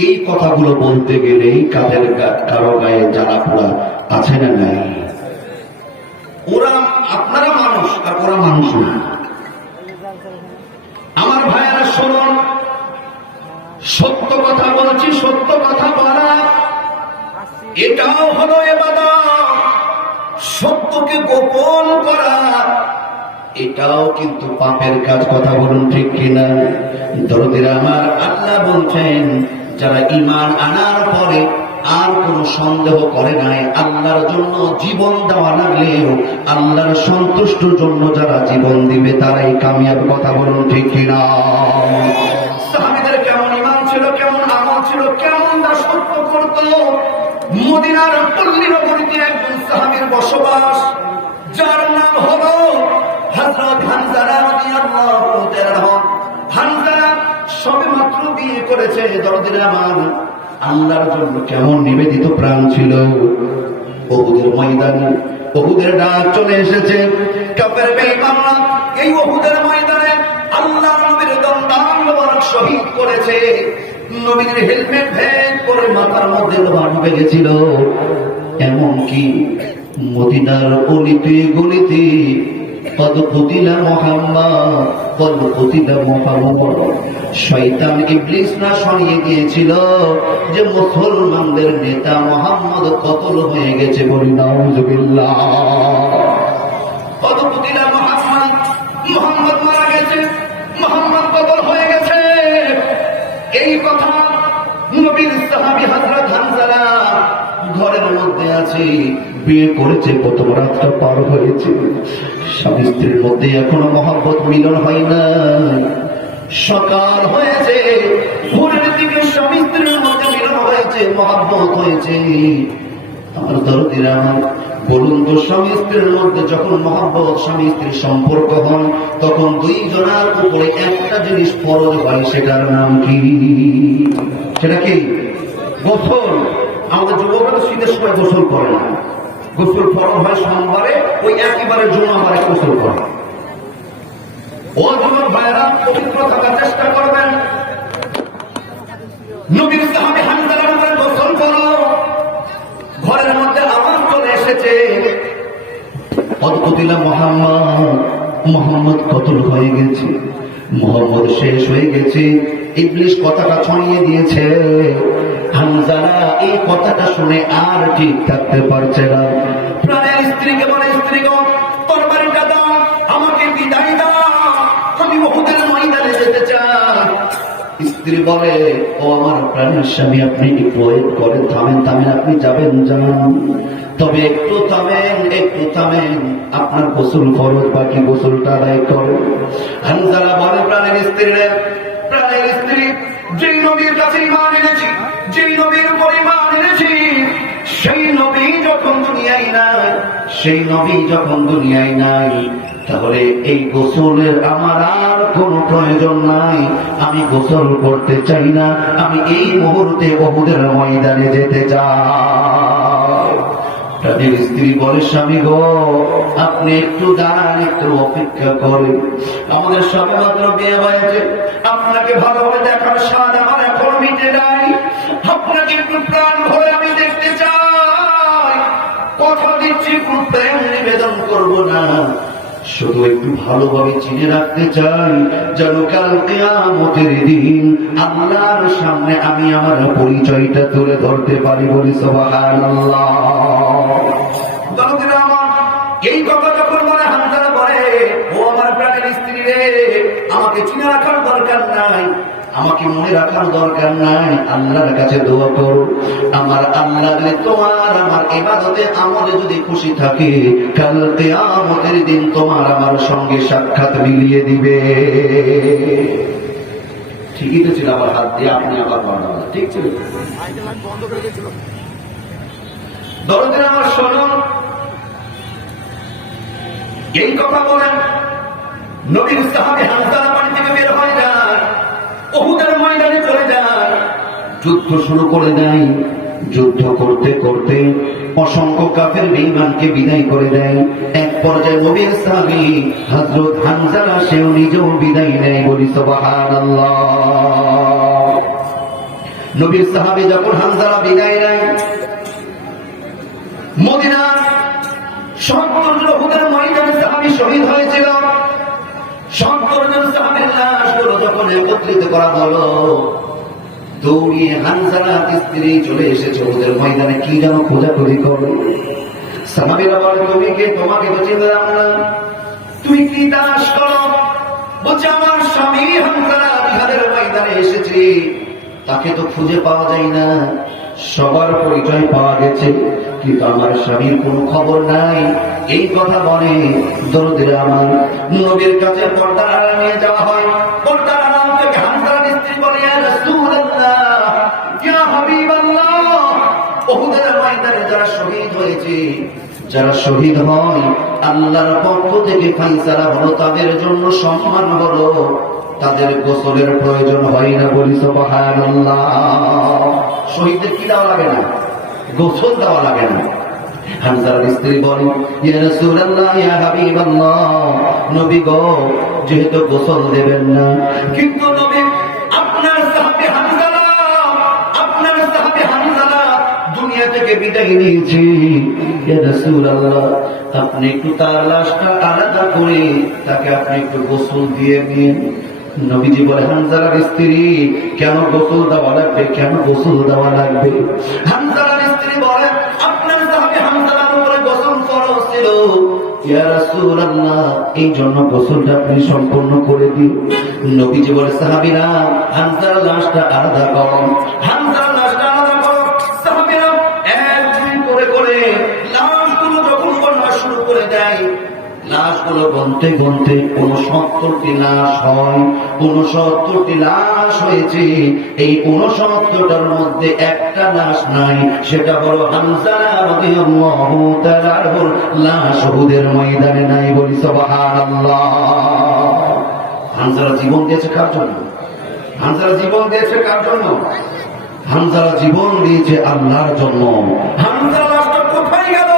এই কথাগুলো বলতে গেলেই কাদের কারো গায়ে জ্বালা পোড়া আছে না নাই? ওরা, আপনারা মানুষ আর ওরা মানুষ না। আমার ভাইয়েরা শুনুন, সত্য কথা বলছি, সত্য কথা বলা এটাও হলো ইবাদত। সত্যকে গোপন করা এটাও কিন্তু পাপের কাজ। কথা বলুন ঠিক কিনা? দরদিরা আমার, আল্লাহ বলছেন যারা ঈমান আনার পরে আর কোন সন্দেহ করে নাই, আল্লাহর জন্য জীবন দেওয়া লাগলেও আল্লাহর সন্তুষ্টির জন্য যারা জীবন দিবে তারাই কামিয়াব। কথা বলুন ঠিক কিনা? সাহাবীদের কেমন ঈমান ছিল, কেমন আমল ছিল, কেমন দাসত্ব করত। মদিনার পল্লী নগরীতে একজন সাহাবীর বসবাস, যার নাম হলো হযরত হানজালা রাদিয়াল্লাহু তাআলা। হানজালা সবেমাত্র বিয়ে করেছে। দরদিরা আমার, আল্লাহর জন্য কেমন নিবেদিত প্রাণ ছিল। উহুদের ময়দানে উহুদের ডাক চলে এসেছে। কাফের বেঈমানরা এই উহুদের ময়দানে আল্লাহর নবীর দন্দান মোবারক শহীদ করেছে। নবীর হেলমেট ভেদ করে মাথার মধ্যে লোহা ঢুকে গেছিল। এমনকি মদিনার অলিতে গলিতে কদ কুতিলা মুহাম্মদ, কদ কুতিলা মুহাম্মদ। শয়তান ইবলিস না শোনিয়ে দিয়েছিল যে মুসলমানদের নেতা মুহাম্মদ কতল হয়ে গেছে, বলি নাউযুবিল্লাহ। কদ কুতিলা মুহাম্মদ, মুহাম্মদ মারা গেছে, মুহাম্মদ কতল হয়ে গেছে। এই কথা নবীর সাহাবী হযরত হানজালা ঘরের মধ্যে আছে, বিয়ে করেছে, প্রথম রাতটা পার হয়েছে, স্বামী স্ত্রীর মধ্যে এখনো মহব্বত মিলন হয় না। সকাল হয়েছে, ভোরের দিকে স্বামী স্ত্রীর মধ্যে মিলন হয়েছে, মহব্বত হয়েছে। আমার দরদিরা বলুন তো, স্বামী স্ত্রীর মধ্যে যখন মহব্বত, স্বামী স্ত্রীর সম্পর্ক হয়, তখন দুইজনের উপরে একটা জিনিস ফরজ হয়, সেটার নাম কি? সেটা কি? গোসল। আমাদের যুবকরা তো শীতের সময় গোসল করে না, গোসল ফরজ হয় সোমবারে, ওই একইবারে জুমাবারে গোসল করে। ও যুবক ভাইরা, পবিত্র থাকার চেষ্টা করবেন। নবীর সাহাবী হানজালার উপরে গোসল করো। ঘরের মধ্যে আওয়াজ চলে এসেছে, কদ কুতিলা মুহাম্মদ, মুহাম্মদ কতল হয়ে গেছে, মুহাম্মদ শেষ হয়ে গেছে। ইবলিস কথাটা ছড়িয়ে দিয়েছে। হানজালা এই কথাটা শুনে আর ঠিক থাকতে পারছে না। প্রাণের স্ত্রীকে বলে, স্ত্রী গো, তরবারিটা দাও, আমাকে বিদায় দাও, আমি উহুদের ময়দানে যেতে চাই। স্ত্রী বলে, ও আমার প্রাণের স্বামী, আপনি একটু ওয়েট করেন, থামেন থামেন, আপনি যাবেন যান, তবে একটু থামেন, একটু থামেন, আপনার গোসল ফরজ, বাকি গোসলটা আদায় করেন। হানজালা বলে, প্রাণের স্ত্রী রে, প্রাণের স্ত্রী, যেই নবীর কাছে ঈমান এনেছি, যেই নবীর উপর ঈমান এনেছি, সেই নবী যখন দুনিয়ায় নাই, সেই নবী যখন দুনিয়ায় নাই, তাহলে এই গোসলের আমার আর কোনো প্রয়োজন নাই। আমি গোসল করতে চাই না, আমি এই মুহূর্তে উহুদের ময়দানে যেতে চাই। তাদের স্ত্রী বলে, স্বামী গো, আপনি একটু দাঁড়ান, একটু অপেক্ষা করেন, আমাদের সবে মাত্র বিয়ে হয়েছে, আপনাকে ভালোভাবে দেখার স্বাদ আমার এখন মিটে নাই, আপনাকে একটু প্রাণ ভরে আমি দেখতে চাই, কথা দিচ্ছি কোন প্রেম নিবেদন করব না, শুধু একটু ভালোভাবে চিনে রাখতে চাই, যেন কাল কিয়ামতের দিন আল্লাহর সামনে আমি আমার পরিচয়টা তুলে ধরতে পারি, বলি সুবহানাল্লাহ। এই কথা যখন বলে, হানজালা বলে, ও আমার প্রাণের স্ত্রী রে, আমাকে চিনে রাখার দরকার নাই, আমাকে মনে রাখার দরকার নাই, আল্লাহর কাছে দোয়া করো, আমার আল্লাহ তোমার আমার ইবাদতে আমলে যদি খুশি থাকে, কাল কিয়ামতের দিন তোমার আমার সঙ্গে সাক্ষাৎ মিলিয়ে দিবে। ঠিকই তো ছিল, আবার হাত দিয়ে আপনি আবার বাড়ানো, ঠিক ছিল। দরদের আমার শোনো, এই কথা বলেন, নবীর সাহাবী হানজালা বাড়ি থেকে বের হয়ে যায়, উহুদের ময়দানে চলে যায়, যুদ্ধ শুরু করে দেয়। যুদ্ধ করতে করতে অসংখ্য কাফের বেঈমানকে বিদায় করে দেয়। এক পর্যায়ে নবীর সাহাবী হযরত হানজালা সেও নিজেও বিদায় নেয়, বলি সুবহানাল্লাহ। নবীর সাহাবী যখন হানজালা বিদায় নেয়, মদিনা 70 জন উহুদের ময়দানে সাহাবী শহীদ হয়েছিল। 70 জন সাহাবীর লাশগুলো যখন একত্রিত করা হলো, দৌড়িয়ে হানজালার স্ত্রী চলে এসেছে উহুদের ময়দানে, কি যেন খোঁজাখুঁজি করে। সাহাবীরা বলে, তুমি কে? তোমাকে তো চিনলাম না, তুমি কি তালাশ করো? বলছে, আমার স্বামী হানজালা জিহাদের ময়দানে এসেছে, তাকে তো খুঁজে পাওয়া যায় না, সবার পরিচয় পাওয়া গেছে, কিন্তু আমার স্বামীর কোনো খবর নাই। এই কথা বলে দরদিরা আমার নবীর কাছে পর্দার আড়ালে নিয়ে যাওয়া হয়। পর্দার আড়াল থেকে হানজালার স্ত্রী বলে, ইয়া রাসূলুল্লাহ, ইয়া হাবিবাল্লাহ, উহুদের ময়দানে যারা শহীদ হয়েছে, যারা শহীদ হয়, আল্লাহর পক্ষ থেকে ফয়সালা হলো, তাদের জন্য সম্মান হলো, তাদের গোসলের প্রয়োজন হয় না, বলি সুবহানাল্লাহ। শহীদদের কি দেওয়া লাগে না? গোসল দেওয়া লাগে না। হানজালার স্ত্রী বলে, ইয়া রাসূলুল্লাহ, ইয়া হাবিবাল্লাহ, নবী গো, যেহেতু গোসল দেবেন না, কিন্তু নবী, আপনার সাহাবী হানজালা, আপনার সাহাবী হানজালা দুনিয়া থেকে থেকে বিদায় নিয়েছি। ইয়া রাসূলুল্লাহ, আপনি একটু তার লাশটা আলাদা করে তাকে আপনি একটু গোসল দিয়ে দিন। নবীজি বলে, হানজালার স্ত্রী, কেন গোসল দেওয়া লাগবে? কেন গোসল দেওয়া লাগবে? হানজালার স্ত্রী বলে, আপনার সাহাবী হানজালার উপরে গোসল ফরজ ছিল। ইয়া রাসূলুল্লাহ, এই জন্য গোসলটা আপনি সম্পূর্ণ করে দিন। নবীজি বলে, সাহাবীরা হানজালার লাশটা আলাদা করো, হানজালার লাশটা আলাদা করো। সাহাবীরা এক দুই করে করে লাশগুলো যখন গণনা শুরু করে দেয়, লাশগুলো গনতে গনতে 69টি লাশ হয়। 69টি লাশ হয়েছে। এই 69টার মধ্যে একটা লাশ নাই, সেটা হলো হানজালা রাদিয়াল্লাহু তাআলা আনহুর লাশ উহুদের ময়দানে নাই। বলি সুবহানাল্লাহ। হানজালা জীবন দিয়েছে কার জন্য? হানজালা জীবন দিয়েছে কার জন্য? হানজালা জীবন দিয়েছে আল্লাহর জন্য। হানজালা লাশটা কোথায় গেল?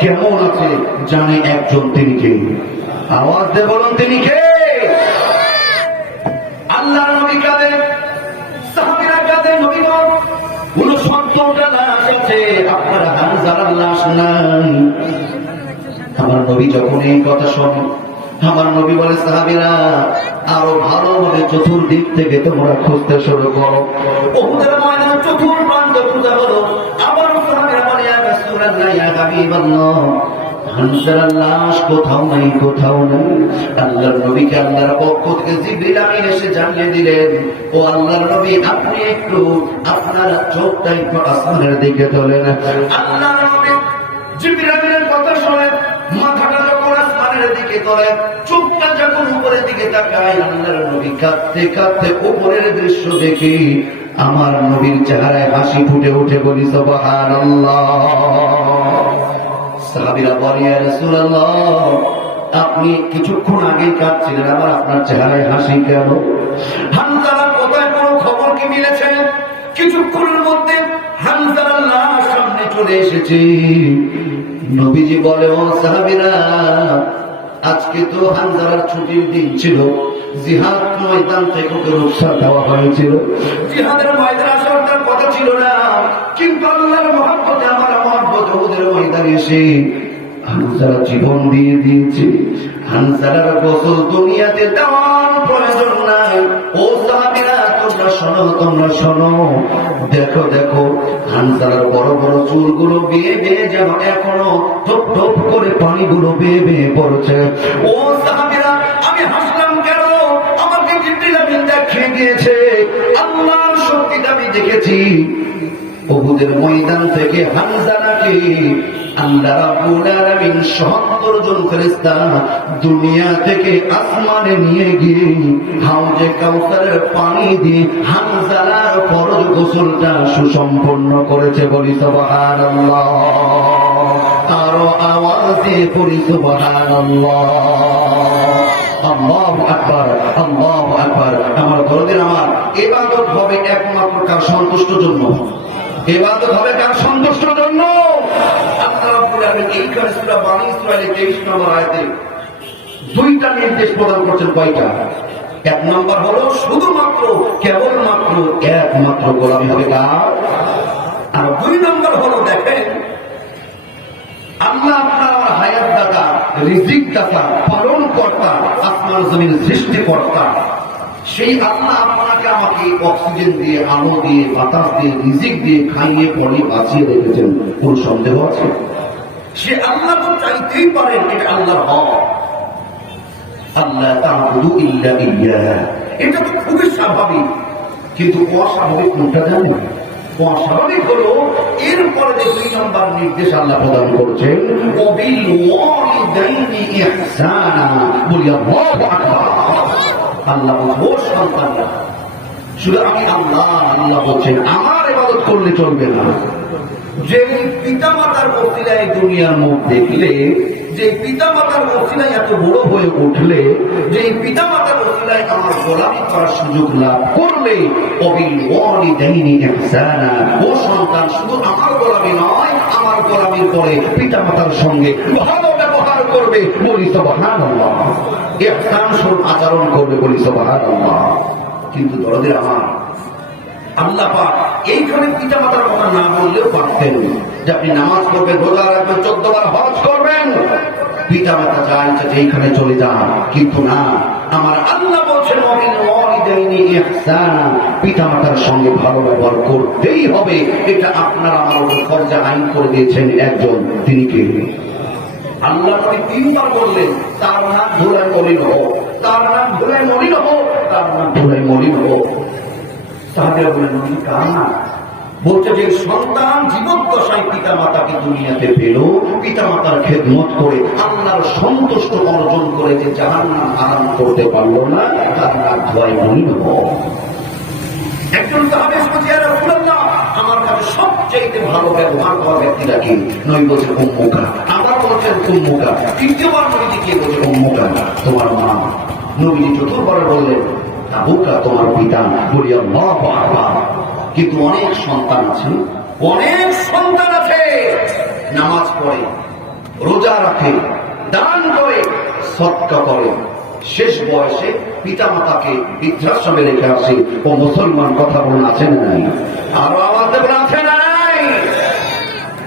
কেমন আছে জানে একজন, তিনি কে? আওয়াজ দিয়ে বলুন, তিনি কে? আল্লাহর নবী কাঁদে, সাহাবীরা কাঁদে, নবী গো 69টা লাশ আছে, আপনার হানজালার লাশ নাই। আমার নবী যখন এই কথা শোনে, আমার নবী বলে, সাহাবীরা আরো ভালোভাবে চতুর্দিক থেকে তোমরা খুঁজতে শুরু করো। উহুদের ময়দানে চতুর্প্রান্ত খোঁজা হলো। আবার সাহাবীরা বলে, ইয়া রাসূলুল্লাহ, ইয়া হাবিবাল্লাহ, হানজালার লাশ কোথাও নাই, কোথাও নাই। আল্লাহর নবীকে আল্লাহর পক্ষ থেকে জিবরিল আমিন এসে জানিয়ে দিলেন, ও আল্লাহর নবী, আপনি একটু আপনার চোখটা একটু আসমানের দিকে তোলেন। আল্লাহর নবী জিবরিল আমিনের কথা শুনে মাথাটা যখন আসমানের দিকে তোলে, চোখটা যখন উপরের দিকে তাকায়, আল্লাহর নবী কাঁদতে কাঁদতে উপরের দৃশ্য দেখে আমার নবীর চেহারায় হাসি ফুটে উঠে। বলি সুবহানাল্লাহ। সাহাবীরা বলে, ইয়া রাসূলুল্লাহ, আপনি কিছুক্ষণ আগে কাঁদছিলেন, আবার আপনার চেহারায় হাসি কেন? হানজালার কোথায় কোনো খবর কি মিলেছে? কিছুক্ষণের মধ্যে হানজালার লাশ সামনে চলে এসেছে। নবীজি বলে, ও সাহাবীরা, আজকে তো হানজালার ছুটির দিন ছিল, জিহাদ ময়দান থেকে ওকে রুখসাত দেওয়া হয়েছিল, জিহাদের ময়দানে আসার তার কথা ছিল না। কিন্তু আল্লাহর মহব্বতে, আমার মহব্বত ওদের ময়দানে এসে হানজালা জীবন দিয়ে দিয়েছে। হানজালার গোসল দুনিয়াতে দেওয়ার প্রয়োজন নাই। ও সাহাবীরা, তোমরা শোনো, তোমরা শোনো, দেখো দেখো, হানজালার বড় বড় চুলগুলো বেয়ে বেয়ে যেন এখনো টপ টপ করে পানিগুলো বেয়ে বেয়ে পড়ছে। ও সাহাবীরা, আমি হাসলাম কেন? আমাকে জিবরিল আমিন দেখিয়ে দিয়েছে, আল্লাহর শক্তিটা আমি দেখেছি। উহুদের ময়দান থেকে হানজালাকে আল্লাহ রাব্বুল আলামিন ৭০ জন ফেরেশতা দুনিয়া থেকে আসমানে নিয়ে গিয়ে হাউজে কাউসারের পানি দিয়ে হানজালার ফরজ গোসলটা সুসম্পন্ন করেছে। বলি সুবহানাল্লাহ। আরো আওয়াজে বলি সুবহানাল্লাহ। আল্লাহু আকবার, আল্লাহু আকবার। আমার দরদের, আমার ইবাদত হবে একমাত্র কার সন্তুষ্টির জন্য? ইবাদত হবে কার সন্তুষ্টির জন্য? আল্লাহ রাব্বুল আলামিন এইখানে সূরা বনী ইসরাঈলের 23 নম্বর আয়াতে দুইটা নির্দেশ প্রদান করছেন। কয়টা? এক নম্বর হলো শুধুমাত্র কেবলমাত্র একমাত্র গোলামি হবে কার? আর দুই নম্বর হলো, দেখেন, আল্লাহ আপনার হায়াত দাতা, রিজিক দাতা, পালন কর্তা, আসমান জমিন সৃষ্টিকর্তা, সেই আল্লাহ আপনাকে আমাকে অক্সিজেন দিয়ে, আলো দিয়ে, বাতাস দিয়ে, রিজিক দিয়ে খাইয়ে পড়ে বাঁচিয়ে রেখেছেন। কোন সন্দেহ আছে? সে আল্লাহ তো চাইতেই পারেন, এটা আল্লাহর হক। আল্লাহ তা'বুদু ইল্লা ইয়্যাহ, এটা তো খুবই স্বাভাবিক। কিন্তু অস্বাভাবিক কোনটা জানেন? অস্বাভাবিক হলো এরপরে যে 2 নম্বর নির্দেশ আল্লাহ প্রদান করছেন, ওয়াবিল ওয়ালিদাইনি ইহসানা। বলি আল্লাহু আকবার। আল্লাহ বলছেন, ও সন্তানরা, শুধু আমি আল্লাহ, আল্লাহ বলছেন আমার ইবাদত করলে চলবে না। যে পিতা মাতার ওসিলায় দুনিয়ার মুখ দেখলে, যে পিতা মাতার ওসিলায় এত বড় হয়ে উঠলে, যে পিতা মাতার ওসিলায় আমার গোলামি করার সুযোগ লাভ করলে, ওয়াবিল ওয়ালিদাইনি ইহসানা, ও সন্তান, শুধু আমার গোলামি নয়, আমার গোলামির পরে পিতা মাতার সঙ্গে ভালো ব্যবহার করবে। বলি সুবহানাল্লাহ। ইহসান স্বরূপ আচরণ করবে। বলি সুবহানাল্লাহ। কিন্তু দরদের আমার, আল্লাহ পাক এইখানে পিতা মাতার কথা না বললেও পারতেন যে আপনি নামাজ পড়বেন, রোজা রাখবেন, 14 বার হজ করবেন, পিতা মাতা যা ইচ্ছা এইখানে চলে যান। কিন্তু না, আমার আল্লাহ বলছেন পিতা মাতার সঙ্গে ভালো ব্যবহার করতেই হবে। এটা আপনার আমার উপর ফরজে আইন করে দিয়েছেন একজন, তিনি কে? আল্লাহ নবী 3 বার বললেন তার নাম ধুলাই মলিন হোক, তার নাম ধুলাই মলিন হোক, তার নাম ধুলাই মলিন হোক। সাহাবীরা বলেন নবী কার নাম? বলছে যে সন্তান জীবদ্দশায় পিতা মাতাকে দুনিয়াতে পেল, পিতা মাতার খেদমত করে আল্লাহর সন্তুষ্ট অর্জন করে যে জাহান্নাম আরাম করতে পারলো না, তার নাম ধুলাই মলিন হোক। একজন সাহাবী বলছে ইয়া রাসূলুল্লাহ, আমার কাছে সবচেয়ে ভালো ব্যবহার করা ব্যক্তিরা কি? নবী বলছেন উম্মুকা। আবার বলছেন উম্মুকা। তৃতীয়বার নবীজি কে বলছে? উম্মুকা, তোমার মা। নবীজি চতুর্থবার বললেন আবুকা, তোমার পিতা। বলি আল্লাহু আকবার। কিন্তু অনেক সন্তান আছে, অনেক সন্তান আছে নামাজ পড়ে, রোজা রাখে, দান করে, সদকা করে, শেষ বয়সে পিতা মাতাকে বৃদ্ধাশ্রমে রেখে আসে। ও মুসলমান কথা বলুন, আছে না নাই? আরো আওয়াজ দেবেন, আছে না নাই?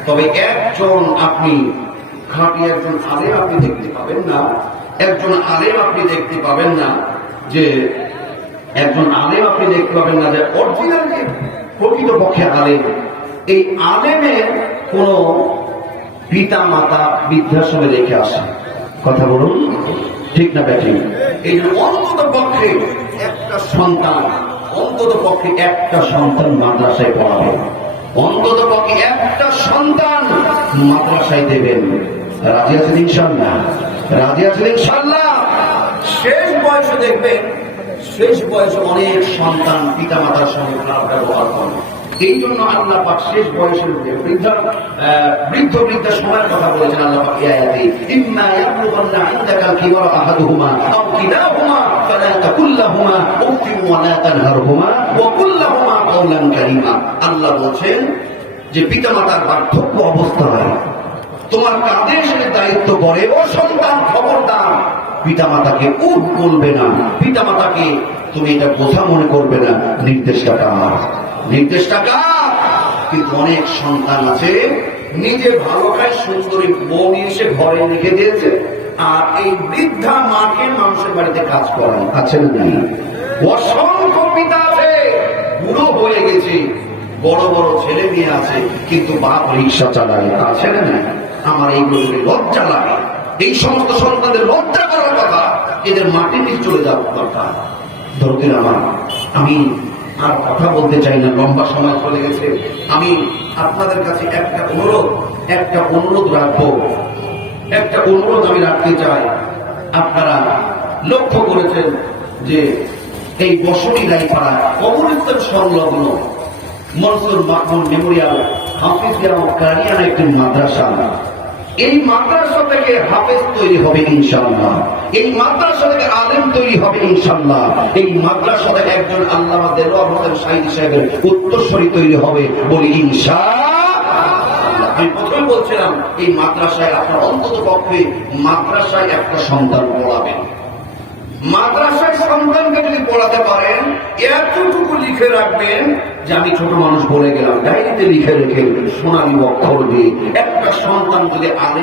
তবে একজন আপনি খাঁটি একজন আলেম আপনি দেখতে পাবেন না, একজন আলেম আপনি দেখতে পাবেন না যে একজন আলেম আপনি দেখতে পাবেন না যে অরিজিনাল যে প্রকৃতপক্ষে আলেম, এই আলেমের কোন পিতা মাতা বৃদ্ধাশ্রমে রেখে আসে। কথা বলুন, ঠিক না ব্যাঠিক? এই যে অন্তত পক্ষে একটা সন্তান, অন্তত পক্ষে একটা সন্তান মাদ্রাসায় পড়াবে, অন্তত পক্ষে একটা সন্তান মাদ্রাসায় দেবেন। রাজি আছেন ইনশাআল্লাহ? রাজি আছেন ইনশাআল্লাহ? শেষ বয়সে দেখবেন, শেষ বয়সে অনেক সন্তান পিতা মাতার সঙ্গে খারাপ ব্যবহার করে। এই জন্য আল্লাহ পাক শেষ বয়সের বৃদ্ধ বৃদ্ধা সময়ের কথা বলেছেন আল্লাহ পাক এই আয়াতে, ইম্মা ইয়াবলুগান্না ইনদাকাল কিবারা আহাদুহুমা আও কিলাহুমা ফালা তাকুল লাহুমা উফফিন ওয়া লা তানহারহুমা ওয়া কুল লাহুমা কাওলান কারীমা। আল্লাহ বলেন যে পিতা মাতার বার্ধক্য অবস্থায় তোমার কাঁধে এসে দায়িত্ব পড়ে, ও সন্তান খবরদার পিতা মাতাকে উঠ বলবে না, পিতা মাতাকে তুমি এটা বোঝা মনে করবে না। নির্দেশটা কার? নির্দেশটা কার? কিন্তু অনেক সন্তান আছে নিজে ভালো খায়, সুন্দরী বউ নিয়ে এসে ঘরে রেখে দিয়েছে, আর এই বৃদ্ধা মাকে মানুষের বাড়িতে কাজ করায়। আছে না নাই? অসংখ্য পিতা আছে বুড়ো হয়ে গেছে, বড় বড় ছেলে মেয়ে আছে, কিন্তু বাপ রিক্সা চালায়। আছে না নাই? আমার এইগুলোকে লজ্জা লাগে। এই সমস্ত সন্তানদের লজ্জা করার কথা, এদের মাটির নিচে চলে যাওয়ার কথা। দরকার আমার, আমি আর কথা বলতে চাই না, লম্বা সময় চলে গেছে। আমি আপনাদের কাছে একটা অনুরোধ রাখবো, একটা অনুরোধ আমি রাখতে চাই। আপনারা লক্ষ্য করেছেন যে এই বসতি রায়পাড়া কবরস্থান সংলগ্ন মনসুর মাহমুদ মেমোরিয়াল হাফিজিয়া ও কারিয়ানা একটি মাদ্রাসা। এই মাদ্রাসা থেকে হাফেজ তৈরি হবে ইনশাআল্লাহ, এই মাদ্রাসা থেকে আলেম তৈরি হবে ইনশাআল্লাহ, এই মাদ্রাসা থেকে একজন আল্লামা দেলোয়ার হোসেন সাঈদী সাহেবের উত্তরসূরি তৈরি হবে, বলি ইনশাআল্লাহ। আমি প্রথমে বলছিলাম এই মাদ্রাসায় আপনার অন্তত পক্ষে মাদ্রাসায় একটা সন্তান পড়াবেন। মাদ্রাসায় সন্তানকে যদি পড়াতে পারেন, এতটুকু লিখে রাখবেন যে আমি ছোট মানুষ বলে গেলাম, ডায়েরিতে লিখে রেখে সোনালী অক্ষর দিয়ে একটা সন্তান যদি আলেম